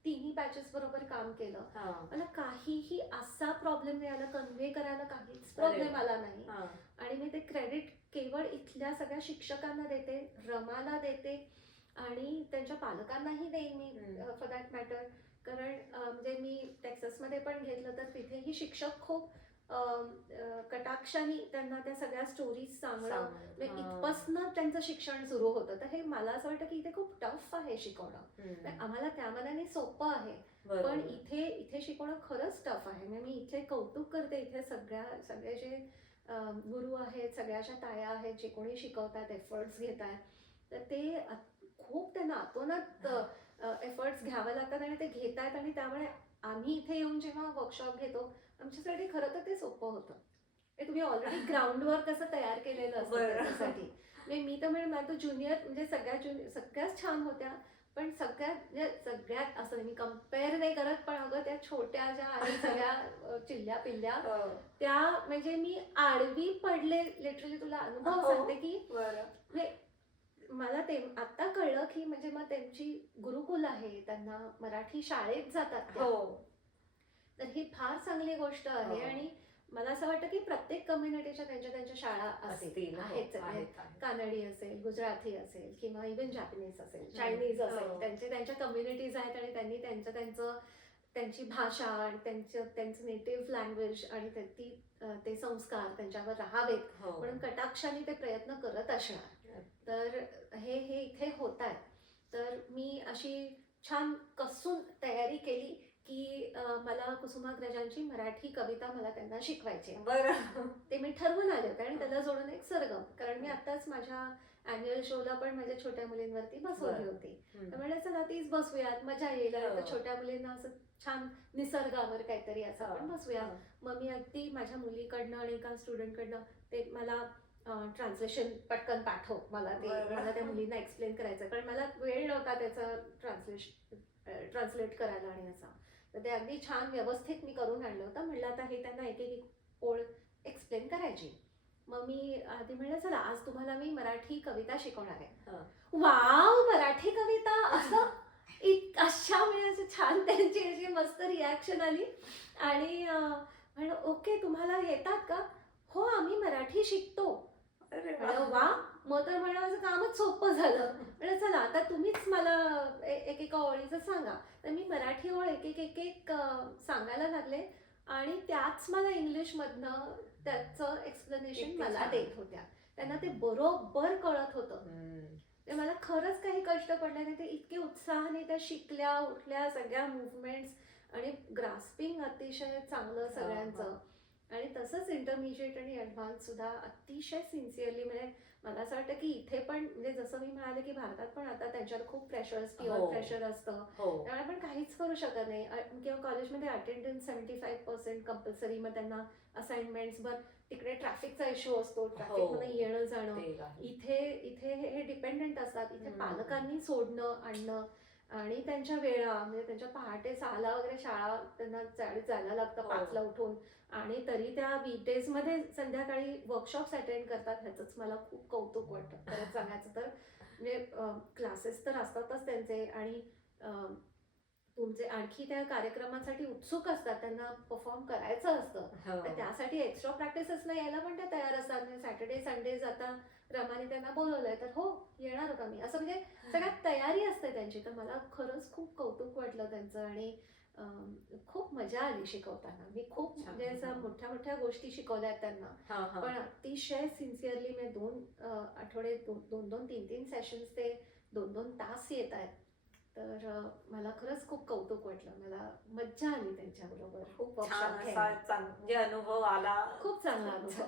तिन्ही बॅचेस बरोबर काम केलं. मला काहीही असा प्रॉब्लेम नाही आला, कन्व्हे करायला काहीच प्रॉब्लेम आला नाही. आणि मी ते क्रेडिट केवळ इथल्या सगळ्या शिक्षकांना देते, रमाला देते आणि त्यांच्या पालकांनाही देईन मी फॉर दॅट मॅटर. कारण म्हणजे मी टेक्सासमध्ये पण घेतलं तर तिथेही शिक्षक खूप कटाक्षाने त्यांना त्या सगळ्या स्टोरीज सांगणं, इथपासनं त्यांचं शिक्षण सुरू होतं. तर हे मला असं वाटतं की इथे खूप टफ आहे शिकवणं. आम्हाला त्या मनाने सोपं आहे, पण इथे शिकवणं खरंच टफ आहे. म्हणजे मी इथे कौतुक करते, इथे सगळे जे गुरु आहेत, सगळ्या अशा ताया आहेत, जे कोणी शिकवतात, एफर्ट्स घेत आहेत, तर ते खूप त्यांना आतोनात एफर्ट्स घ्यावे लागतात आणि ते घेत आहेत. आणि त्यामुळे आम्ही इथे येऊन जेव्हा वर्कशॉप घेतो, आमच्यासाठी खरं तर ते सोपं होतं. ते तुम्ही ऑलरेडी ग्राउंडवर कसं तयार केलेलं असतं त्याच्यासाठी. मी तर म्हणतो ज्युनियर म्हणजे सगळ्याच छान होत्या, पण सगळ्यात असं मी कम्पेअर नाही करत, पण अगं त्या छोट्या ज्या आहेत सगळ्या चिल्ल्या पिल्ल्या, त्या म्हणजे मी आडवी पडले लिटरली. तुला अनुभव सांगते की मला ते आता कळलं की म्हणजे मग त्यांची गुरुकुल आहे, त्यांना मराठी शाळेत जातात, तर ही फार चांगली गोष्ट आहे. आणि मला असं वाटतं की प्रत्येक कम्युनिटीच्या त्यांच्या शाळा आहेत. कानडी असेल, गुजराती असेल किंवा इव्हन जॅपनीज असेल, चायनीज असेल, त्यांच्या कम्युनिटीज आहेत आणि त्यांनी त्यांची भाषा आणि त्यांचं नेटिव्ह लँग्वेज आणि ते संस्कार त्यांच्यावर राहावेत म्हणून कटाक्षाने ते प्रयत्न करत असणार. तर हे इथे होत आहे. तर मी अशी छान कसून तयारी केली की मला कुसुमाग्रजांची मराठी कविता मला त्यांना शिकवायची. ते मी ठरवून आले होते आणि त्याला जोडून एक सरगम. कारण मी आताच माझ्या अॅन्युअल शोला पण माझ्या छोट्या मुलींवरती बसवली होती. तर म्हणलं चला तीच बसवूयात, मजा येईल. तर छोट्या मुलींना असं छान निसर्गावर काहीतरी असं आपण बसवूया. मग मी अगदी माझ्या मुलीकडनं आणि एका स्टुडंटकडनं ते मला ट्रान्सलेशन पटकन पाठव, मला त्या मुलींना एक्सप्लेन करायचं, कारण मला वेळ नव्हता त्याचं ट्रान्सलेट करायला आणि असा. तर ते अगदी छान व्यवस्थित मी करून आणलं होतं. म्हणलं आता हे त्यांना एक एक ओळ एक्सप्लेन करायची. मग मी आधी म्हणलं चला आज तुम्हाला मी मराठी कविता शिकवणार आहे. वाव, मराठी कविता, असं अशा वेळेस छान त्यांची अशी मस्त रिॲक्शन आली. आणि म्हणलं ओके तुम्हाला येतात का? हो आम्ही मराठी शिकतो. वा, मग तर माझं कामच सोपं झालं. म्हणजे चला आता तुम्हीच मला एकेका ओळीचं सांगा. तर मी मराठी ओळ एक सांगायला लागले आणि त्याच मला इंग्लिशमधनं त्याचं एक्सप्लेनेशन मला देत होत्या. त्यांना ते बरोबर कळत होतं. मला खरंच काही कष्ट पडले नाही. ते इतके उत्साहाने त्या शिकल्या, उठल्या, सगळ्या मुवमेंट्स आणि ग्रास्पिंग अतिशय चांगलं सगळ्यांचं. आणि तसंच इंटरमिजिएट आणि ॲडव्हान्स सुद्धा अतिशय सिन्सिअरली. म्हणजे मला असं वाटतं की इथे पण म्हणजे जसं मी म्हणाले की भारतात पण आता त्यांच्यावर खूप प्रेशर, प्युअर प्रेशर असतं, त्यामुळे आपण काहीच करू शकत नाही. किंवा कॉलेजमध्ये अटेंडन्स 75% कंपल्सरी, मग त्यांना असाइनमेंट्स, बर तिकडे ट्रॅफिकचा इश्यू असतो, ट्रॅफिकमध्ये येणं जाणं. इथे हे डिपेंडंट असतात. इथे पालकांनी सोडणं आणणं आणि त्यांच्या वेळा म्हणजे त्यांच्या पहाटे 6ला वगैरे शाळा त्यांना जायला लागतं, हो. 5ला उठून, आणि तरी त्या वीकडेजमध्ये संध्याकाळी वर्कशॉप्स अटेंड करतात. ह्याचंच मला खूप कौतुक वाटतं खरंच सांगायचं तर. म्हणजे क्लासेस तर असतातच त्यांचे, आणि तुमचे आणखी त्या कार्यक्रमासाठी उत्सुक असतात, त्यांना परफॉर्म करायचं असतं, हो. तर त्यासाठी एक्स्ट्रा प्रॅक्टिसेसला यायला पण ते तयार असतात. म्हणजे सॅटर्डे संडेज आता रमाने त्यांना बोलवलंय तर हो येणार होता मी, असं म्हणजे सगळ्यात तयारी असते त्यांची. तर मला खरंच खूप कौतुक वाटलं त्यांचं, आणि खूप मजा आली शिकवताना. मी खूप छान. म्हणजे असं मोठ्या मोठ्या गोष्टी शिकवल्यात त्यांना, हा, हा. पण अतिशय सिन्सिअरली मी 2 आठवडे 2-2, 3-3 सेशन्स ते 2-2 तास येत आहेत. तर मला खरंच खूप कौतुक वाटलं. मला मज्जा आली त्यांच्याबरोबर खूप वर्कशॉप छान असा घ्यायला. म्हणजे अनुभव आला. खूप चांगला अनुभव.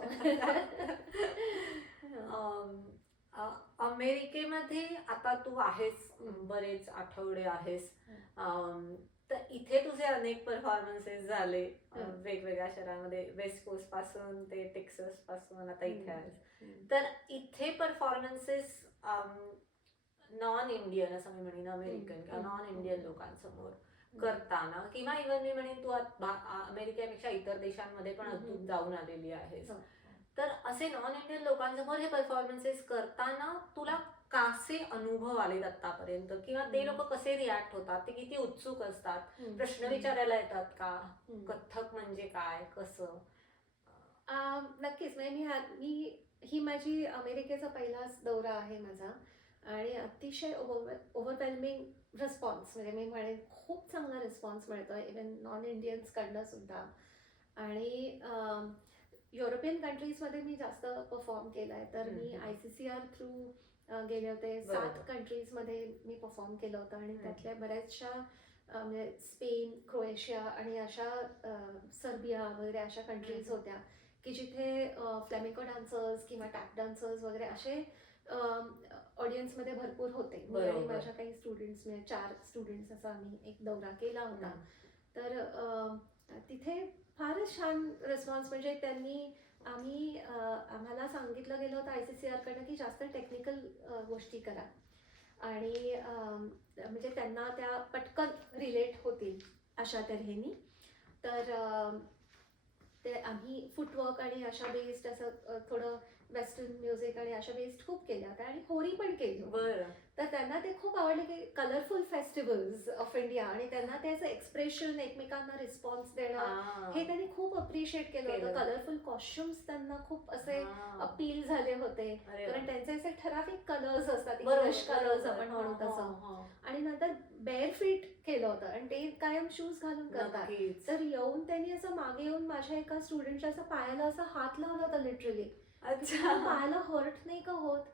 अमेरिकेमध्ये आता तू आहेस, बरेच आठवडे आहेस. तर इथे तुझे अनेक परफॉर्मन्सेस झाले वेगवेगळ्या शहरांमध्ये, वेस्ट कोस्ट पासून ते टेक्सास पासून आता इथे आहेस. तर इथे परफॉर्मन्सेस नॉन इंडियन असं मी म्हणेन, अमेरिकन किंवा नॉन इंडियन लोकांसमोर करताना, किंवा इव्हन मी म्हणेन तू अमेरिकेपेक्षा इतर देशांमध्ये पण तू जाऊन आलेली आहेस, तर असे नॉन इंडियन लोकांसमोर हे परफॉर्मन्सेस करताना तुला कसे अनुभव आलेत आतापर्यंत, किंवा ते लोक कसे रिॲक्ट होतात, ते किती उत्सुक असतात, प्रश्न विचारायला येतात का, कथ्थक म्हणजे काय, कसं? नक्कीच. म्हणजे ही माझी अमेरिकेचा पहिलाच दौरा आहे माझा, आणि अतिशय ओव्हरवेल्मिंग रिस्पॉन्स, म्हणजे मी म्हणेन खूप चांगला रिस्पॉन्स मिळतो इव्हन नॉन इंडियन्सकडनं सुद्धा. आणि युरोपियन कंट्रीजमध्ये मी जास्त परफॉर्म केलं आहे. तर मी ICCR थ्रू गेले होते. 7 कंट्रीजमध्ये मी परफॉर्म केलं होतं, आणि त्यातल्या बऱ्याचशा म्हणजे स्पेन, क्रोएशिया आणि अशा सर्बिया वगैरे अशा कंट्रीज होत्या की जिथे फ्लॅमिको डान्सर्स किंवा टॅप डान्सर्स वगैरे असे ऑडियन्समध्ये भरपूर होते. मी आणि माझ्या काही स्टुडंट्स, म्हणजे 4 स्टुडंट्स असा आम्ही एक दौरा केला होता. तर तिथे फारच छान रिस्पॉन्स. म्हणजे आम्हाला सांगितलं गेलं होतं ICCR कडनं की जास्त टेक्निकल गोष्टी करा, आणि म्हणजे त्यांना त्या पटकन रिलेट होतील अशा तऱ्हेने. तर ते आम्ही फुटवर्क आणि अशा बेस्ड असं थोडं वेस्टर्न म्युझिक आणि अशा बेस्ड खूप केल्या होत्या, आणि होरी पण केली होती. तर त्यांना ते खूप आवडले की कलरफुल फेस्टिवल्स ऑफ इंडिया, आणि त्यांना त्याचं एक्सप्रेशन, एकमेकांना रिस्पॉन्स देणं, हे त्यांनी खूप अप्रिशिएट केलं होतं. कलरफुल कॉस्ट्युम्स त्यांना खूप असे अपील झाले होते, कारण त्यांचे असे ठराविक कलर्स असतात, इंग्लिश कलर्स आपण म्हणू तसं. आणि नंतर बेअर फीट केलं होतं, आणि ते कायम शूज घालून करतात. तर येऊन त्यांनी असं मागे येऊन माझ्या एका स्टुडंटच्या असं पायाला असा हात लावला होता लिटरली. पायाला हर्ट नाही का होत,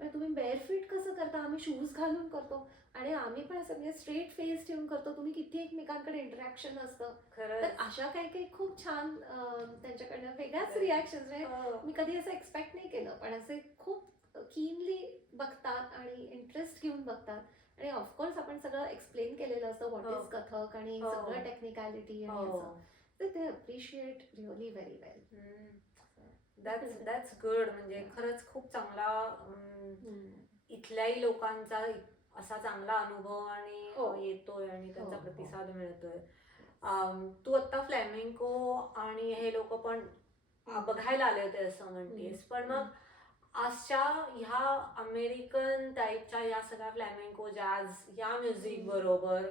तुम्ही बेअर फीट कसं करता, आम्ही शूज घालून करतो, आणि आम्ही पण असं म्हणजे स्ट्रेट फेस ठेवून करतो, तुम्ही किती एकमेकांकडे इंटरॅक्शन असतं. तर अशा काही काही खूप छान त्यांच्याकडनं वेगळ्याच रिॲक्शन, म्हणजे मी कधी असं एक्सपेक्ट नाही केलं, पण असे खूप कीनली बघतात आणि इंटरेस्ट घेऊन बघतात. आणि ऑफकोर्स आपण सगळं एक्सप्लेन केलेलं असतं, व्हॉट इज कथक आणि सगळं टेक्निकॅलिटी आणि असं, तर ते appreciate really very well. That's good. म्हणजे खरंच खूप चांगला इथल्याही लोकांचा असा चांगला अनुभव आणि येतोय, आणि त्यांचा प्रतिसाद मिळतोय. तू आता फ्लॅमिंको आणि हे लोक पण बघायला आले होते असं म्हणतेस, पण मग अशा ह्या अमेरिकन टाईपच्या या सगळ्या फ्लॅमेंको, जॅझ या म्युझिक बरोबर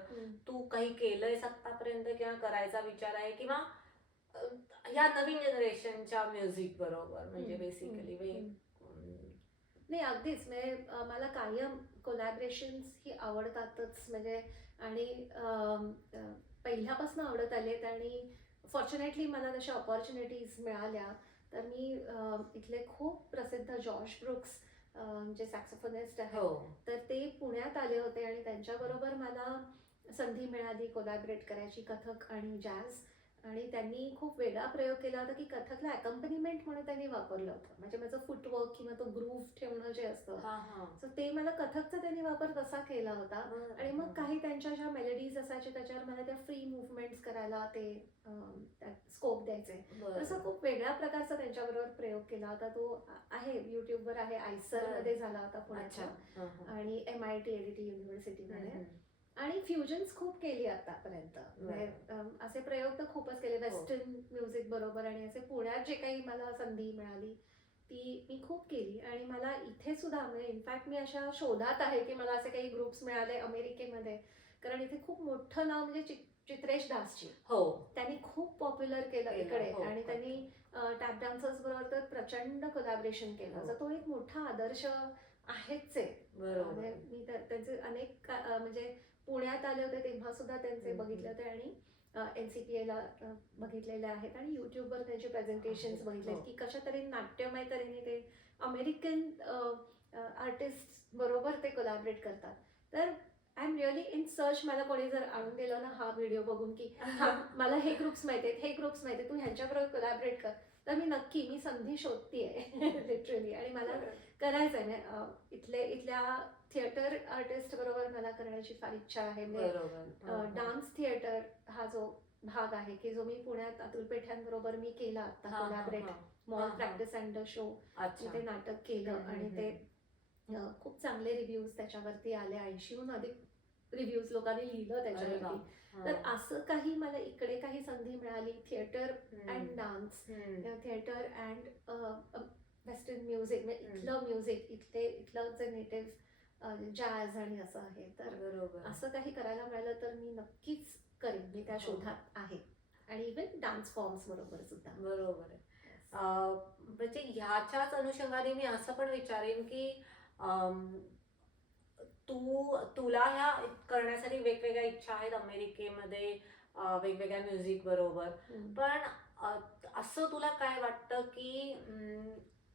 तू काही केलंयस आतापर्यंत, किंवा करायचा विचार आहे, किंवा या नवीन जनरेशनच्या म्युझिक बरोबर, म्हणजे बेसिकली नाही अगदीच. म्हणजे मला कायम कोलॅबरेशन्स ही आवडतातच, म्हणजे आणि पहिल्यापासून आवडत आलेत, आणि फॉर्च्युनेटली मला तशा ऑपॉर्च्युनिटीज मिळाल्या. तर मी इथले खूप प्रसिद्ध जॉर्ज ब्रुक्स जे सॅक्सोफोनिस्ट आहेत, तर ते पुण्यात आले होते, आणि त्यांच्याबरोबर मला संधी मिळाली कोलॅबरेट करायची कथक आणि जॅझ. आणि त्यांनी खूप वेगळा प्रयोग केला होता की कथकला अकंपनीमेंट म्हणून त्यांनी वापरलं होतं. म्हणजे माझं फुटवर्क किंवा तो ग्रूव्ह ठेवणं जे असतं, सो ते मला कथकचा त्यांनी वापर तसा केला होता. आणि मग काही त्यांच्या ज्या मेलडीज असायच्या त्याच्यावर मला त्या फ्री मुवमेंट्स करायला ते स्कोप द्यायचे. तसं खूप वेगळ्या प्रकारचा त्यांच्याबरोबर प्रयोग केला होता. तो आहे युट्यूबवर आहे, आयसर मध्ये झाला होता पुण्याच्या आणि MIT ADT युनिव्हर्सिटीमध्ये. आणि फ्युजन्स खूप केली आतापर्यंत. असे प्रयोग तर खूपच केले वेस्टर्न म्युझिक बरोबर. आणि असे पुण्यात जे काही मला संधी मिळाली ती मी खूप केली. आणि मला इथे सुद्धा म्हणजे इनफॅक्ट मी अशा शोधात आहे की मला असे काही ग्रुप्स मिळाले अमेरिकेमध्ये. कारण इथे खूप मोठं नाव म्हणजे चित्रेश दासजी, त्यांनी खूप पॉप्युलर केलं इकडे. आणि त्यांनी टॅप डान्सर्स बरोबर तर प्रचंड कोलॅबरेशन केलं. तर तो एक मोठा आदर्श आहेच आहे. मी त्यांचे अनेक म्हणजे पुण्यात आले होते तेव्हा सुद्धा त्यांचे बघितले होते. आणि NCPA ला बघितलेले आहेत. आणि युट्यूबवर त्यांचे प्रेझेंटेशन्स बघितले की कशा तऱ्हेने नाट्यमय तऱ्हेने ते अमेरिकन आर्टिस्ट बरोबर ते कोलॅबरेट करतात. तर I am really in search. मला कोणी जर आणून दिलं ना हा व्हिडिओ बघून की मला हे ग्रुप्स माहिती आहेत, हे ग्रुप्स माहिती आहेत, तू ह्यांच्याबरोबर कोलॅबरेट कर, तर मी संधी शोधतीये लिटरली. आणि मला करायचं आहे. इथल्या थिएटर आर्टिस्ट बरोबर मला करण्याची फार इच्छा आहे. डान्स थिएटर हा जो भाग आहे की जो मी पुण्यात अतुल पेठ्यांबरोबर मी केला आता collaborate, mall practice and the show, ते नाटक केलं. आणि ते खूप चांगले रिव्ह्यूज त्याच्यावरती आले. 80हून अधिक रिव्ह्यूज लोकांनी लिहिलं त्याच्यावरती. तर असं काही मला इकडे काही संधी मिळाली theatre and dance, theatre and western music, इथलं म्युझिक, इथलं जे नेटिव्ह जॅझ आणि असं आहे. तर असं काही करायला मिळालं तर मी नक्कीच करेन. मी त्या शोधात आहे. आणि इव्हन डान्स फॉर्म्स बरोबर सुद्धा. बरोबर आहे. म्हणजे ह्याच्याच अनुषंगाने मी असं पण विचारेन की तुला ह्या करण्यासाठी वेगवेगळ्या इच्छा आहेत अमेरिकेमध्ये वेगवेगळ्या म्युझिक बरोबर. पण असं तुला काय वाटतं की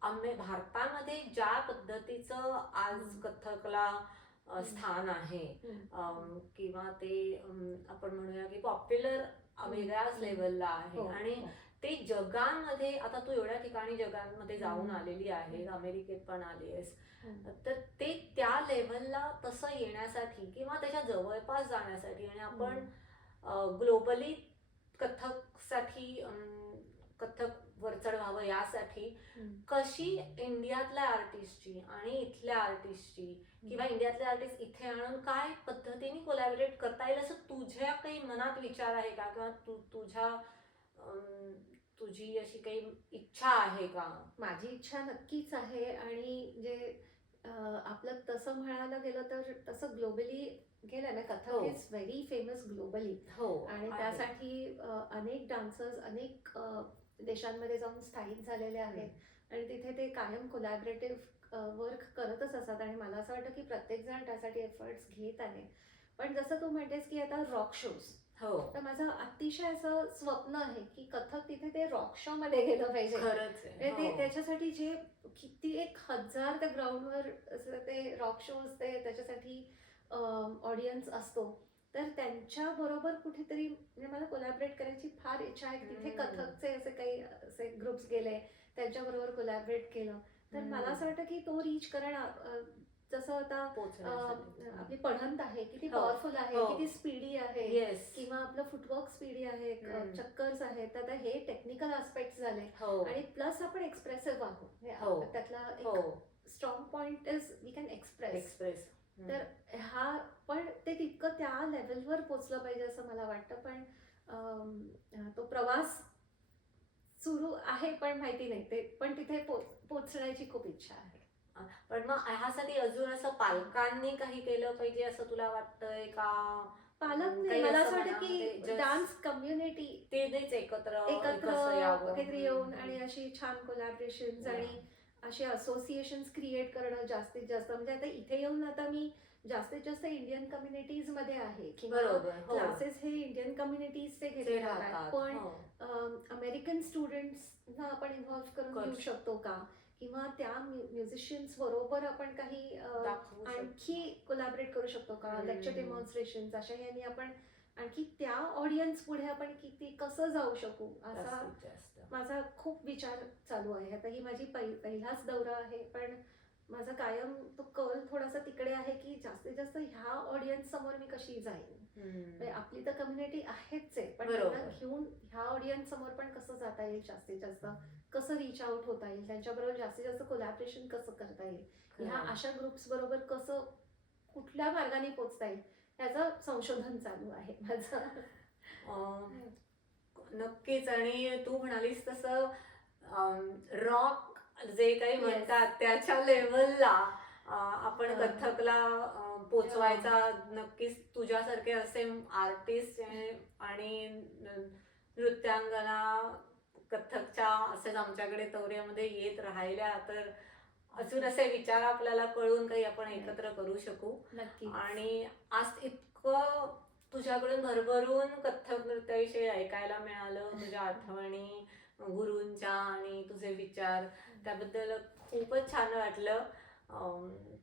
भारतामध्ये ज्या पद्धतीचं आज कथकला स्थान आहे किंवा ते आपण म्हणूया की पॉप्युलर वेगळ्याच लेवलला आहे. आणि ते जगामध्ये आता तू एवढ्या ठिकाणी जगांमध्ये जाऊन आलेली आहे, अमेरिकेत पण आली आहेस, तर ते त्या लेवलला तसं येण्यासाठी किंवा त्याच्या जवळपास जाण्यासाठी आणि आपण ग्लोबली कथकसाठी कथक वरचढ व्हावं यासाठी कशी इंडियातल्या आर्टिस्टची आणि इथल्या आर्टिस्टची किंवा इंडियातल्या आर्टिस्ट इथे आणून काय पद्धतीने कोलॅबोरेट करता येईल असं तुझ्या काही मनात विचार आहे का? किंवा तुझी अशी काही इच्छा आहे का? माझी इच्छा नक्कीच आहे. आणि जे आपलं तसं म्हणायला गेलं तर तसं ग्लोबली गेलं ना, Kathak is very famous globally. आणि त्यासाठी अनेक डान्सर्स अनेक देशांमध्ये जाऊन स्थायिक झालेले आहेत. आणि तिथे ते कायम कोलॅबरेटिव्ह वर्क करतच असतात. आणि मला असं वाटतं की प्रत्येक जण त्यासाठी एफर्ट्स घेत आहे. पण जसं तू म्हणतेस की आता रॉक शोज, तर माझं अतिशय असं स्वप्न आहे की कथक तिथे ते रॉक शो मध्ये गेलं पाहिजे. त्याच्यासाठी जे किती 1000 त्या ग्राउंडवर ते रॉक शो असते, त्याच्यासाठी ऑडियन्स असतो. तर त्यांच्या बरोबर कुठेतरी म्हणजे मला कोलॅबरेट करायची फार इच्छा आहे. तिथे कथकचे असे काही असे ग्रुप्स गेले, त्यांच्याबरोबर कोलॅबरेट केलं तर मला असं वाटतं की तो रीच करणं, जसं आता आपली पढंत आहे किती पॉवरफुल आहे, किती स्पीडी आहे, किंवा आपलं फुटवर्क स्पीडी आहे, चक्कर्स आहेत. आता हे टेक्निकल आस्पेक्ट झाले. आणि प्लस आपण एक्सप्रेसिव्ह आहोत. त्यातला एक strong point is we can express. तर हा पण ते तितकं त्या लेवलवर पोचलं पाहिजे असं मला वाटतं. पण तो प्रवास सुरू आहे, पण माहिती नाही ते, पण तिथे पोचण्याची खूप इच्छा आहे. पण मग ह्यासाठी अजून असं पालकांनी काही केलं पाहिजे असं तुला वाटतंय का? पालक नाही, मला असं वाटतं की डान्स कम्युनिटी तेच एकत्र काहीतरी येऊन आणि अशी छान कोलॅबरेशन्स आणि असे असोसिएशन्स क्रिएट करणं जास्तीत जास्त. म्हणजे आता इथे येऊन आता मी जास्तीत जास्त इंडियन कम्युनिटीज मध्ये आहे किंवा क्लासेस हे इंडियन कम्युनिटीजचे घेतले जातात. पण अमेरिकन स्टुडंट्सना आपण इन्व्हॉल्व करून घेऊ शकतो का? किंवा त्या म्युझिशियन्स बरोबर आपण काही आणखी कोलॅबरेट करू शकतो का? लेक्चर डेमॉन्स्ट्रेशन्स अशा यांनी आपण आणखी त्या ऑडियन्स पुढे आपण किती कसं जाऊ शकू असा जास्तीत जास्त. माझा खूप विचार चालू आहे. आता ही माझी पहिलाच दौरा आहे, पण माझा कायम तो कल थोडासा तिकडे आहे की जास्तीत जास्त ह्या ऑडियन्स समोर मी कशी जाईन. म्हणजे आपली तर कम्युनिटी आहेच आहे, पण बरोबर. त्यांना घेऊन ह्या ऑडियन्स समोर पण कसं जाता येईल, जास्तीत जास्त कसं रीच आउट होता येईल, त्यांच्याबरोबर जास्तीत जास्त कोलॅबरेशन कसं करता येईल, ह्या अशा ग्रुप्स बरोबर कसं कुठल्या मार्गाने पोचता येईल याचं संशोधन चालू आहे माझं. नक्कीच. आणि तू म्हणालीस तसं रॉक जे काही Yes. म्हणतात त्याच्या लेवलला आपण हा. कथ्थकला पोचवायचा. नक्कीच तुझ्यासारखे असे आर्टिस्ट आणि नृत्यांगना कथ्थकच्या असेच आमच्याकडे तवऱ्यामध्ये येत राहिल्या तर अजून असे विचार आपल्याला कळून काही आपण एकत्र करू शकू. नक्की. आणि आज इतकं तुझ्याकडून भरभरून कथ्थक नृत्याविषयी ऐकायला मिळालं, तुझ्या आठवणी गुरूंच्या आणि तुझे विचार, त्याबद्दल खूपच छान वाटलं.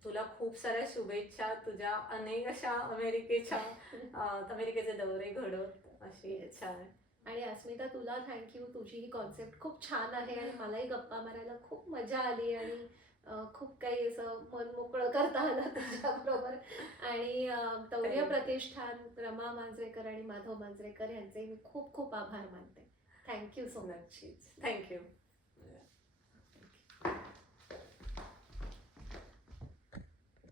तुला खूप साऱ्या शुभेच्छा. तुझ्या अनेक अशा अमेरिकेचे दौरे घडत अशी इच्छा आहे. आणि अस्मिता तुला थँक्यू. तुझी ही कॉन्सेप्ट खूप छान आहे आणि मलाही गप्पा मारायला खूप मजा आली आणि खूप काही असं मन मोकळं करता आलं तुझ्याबरोबर. आणि तौर्य प्रतिष्ठान, रमा मांजरेकर आणि माधव मांजरेकर यांचे मी खूप खूप आभार मानते. Thank you so much. नक्कीच. थँक्यू.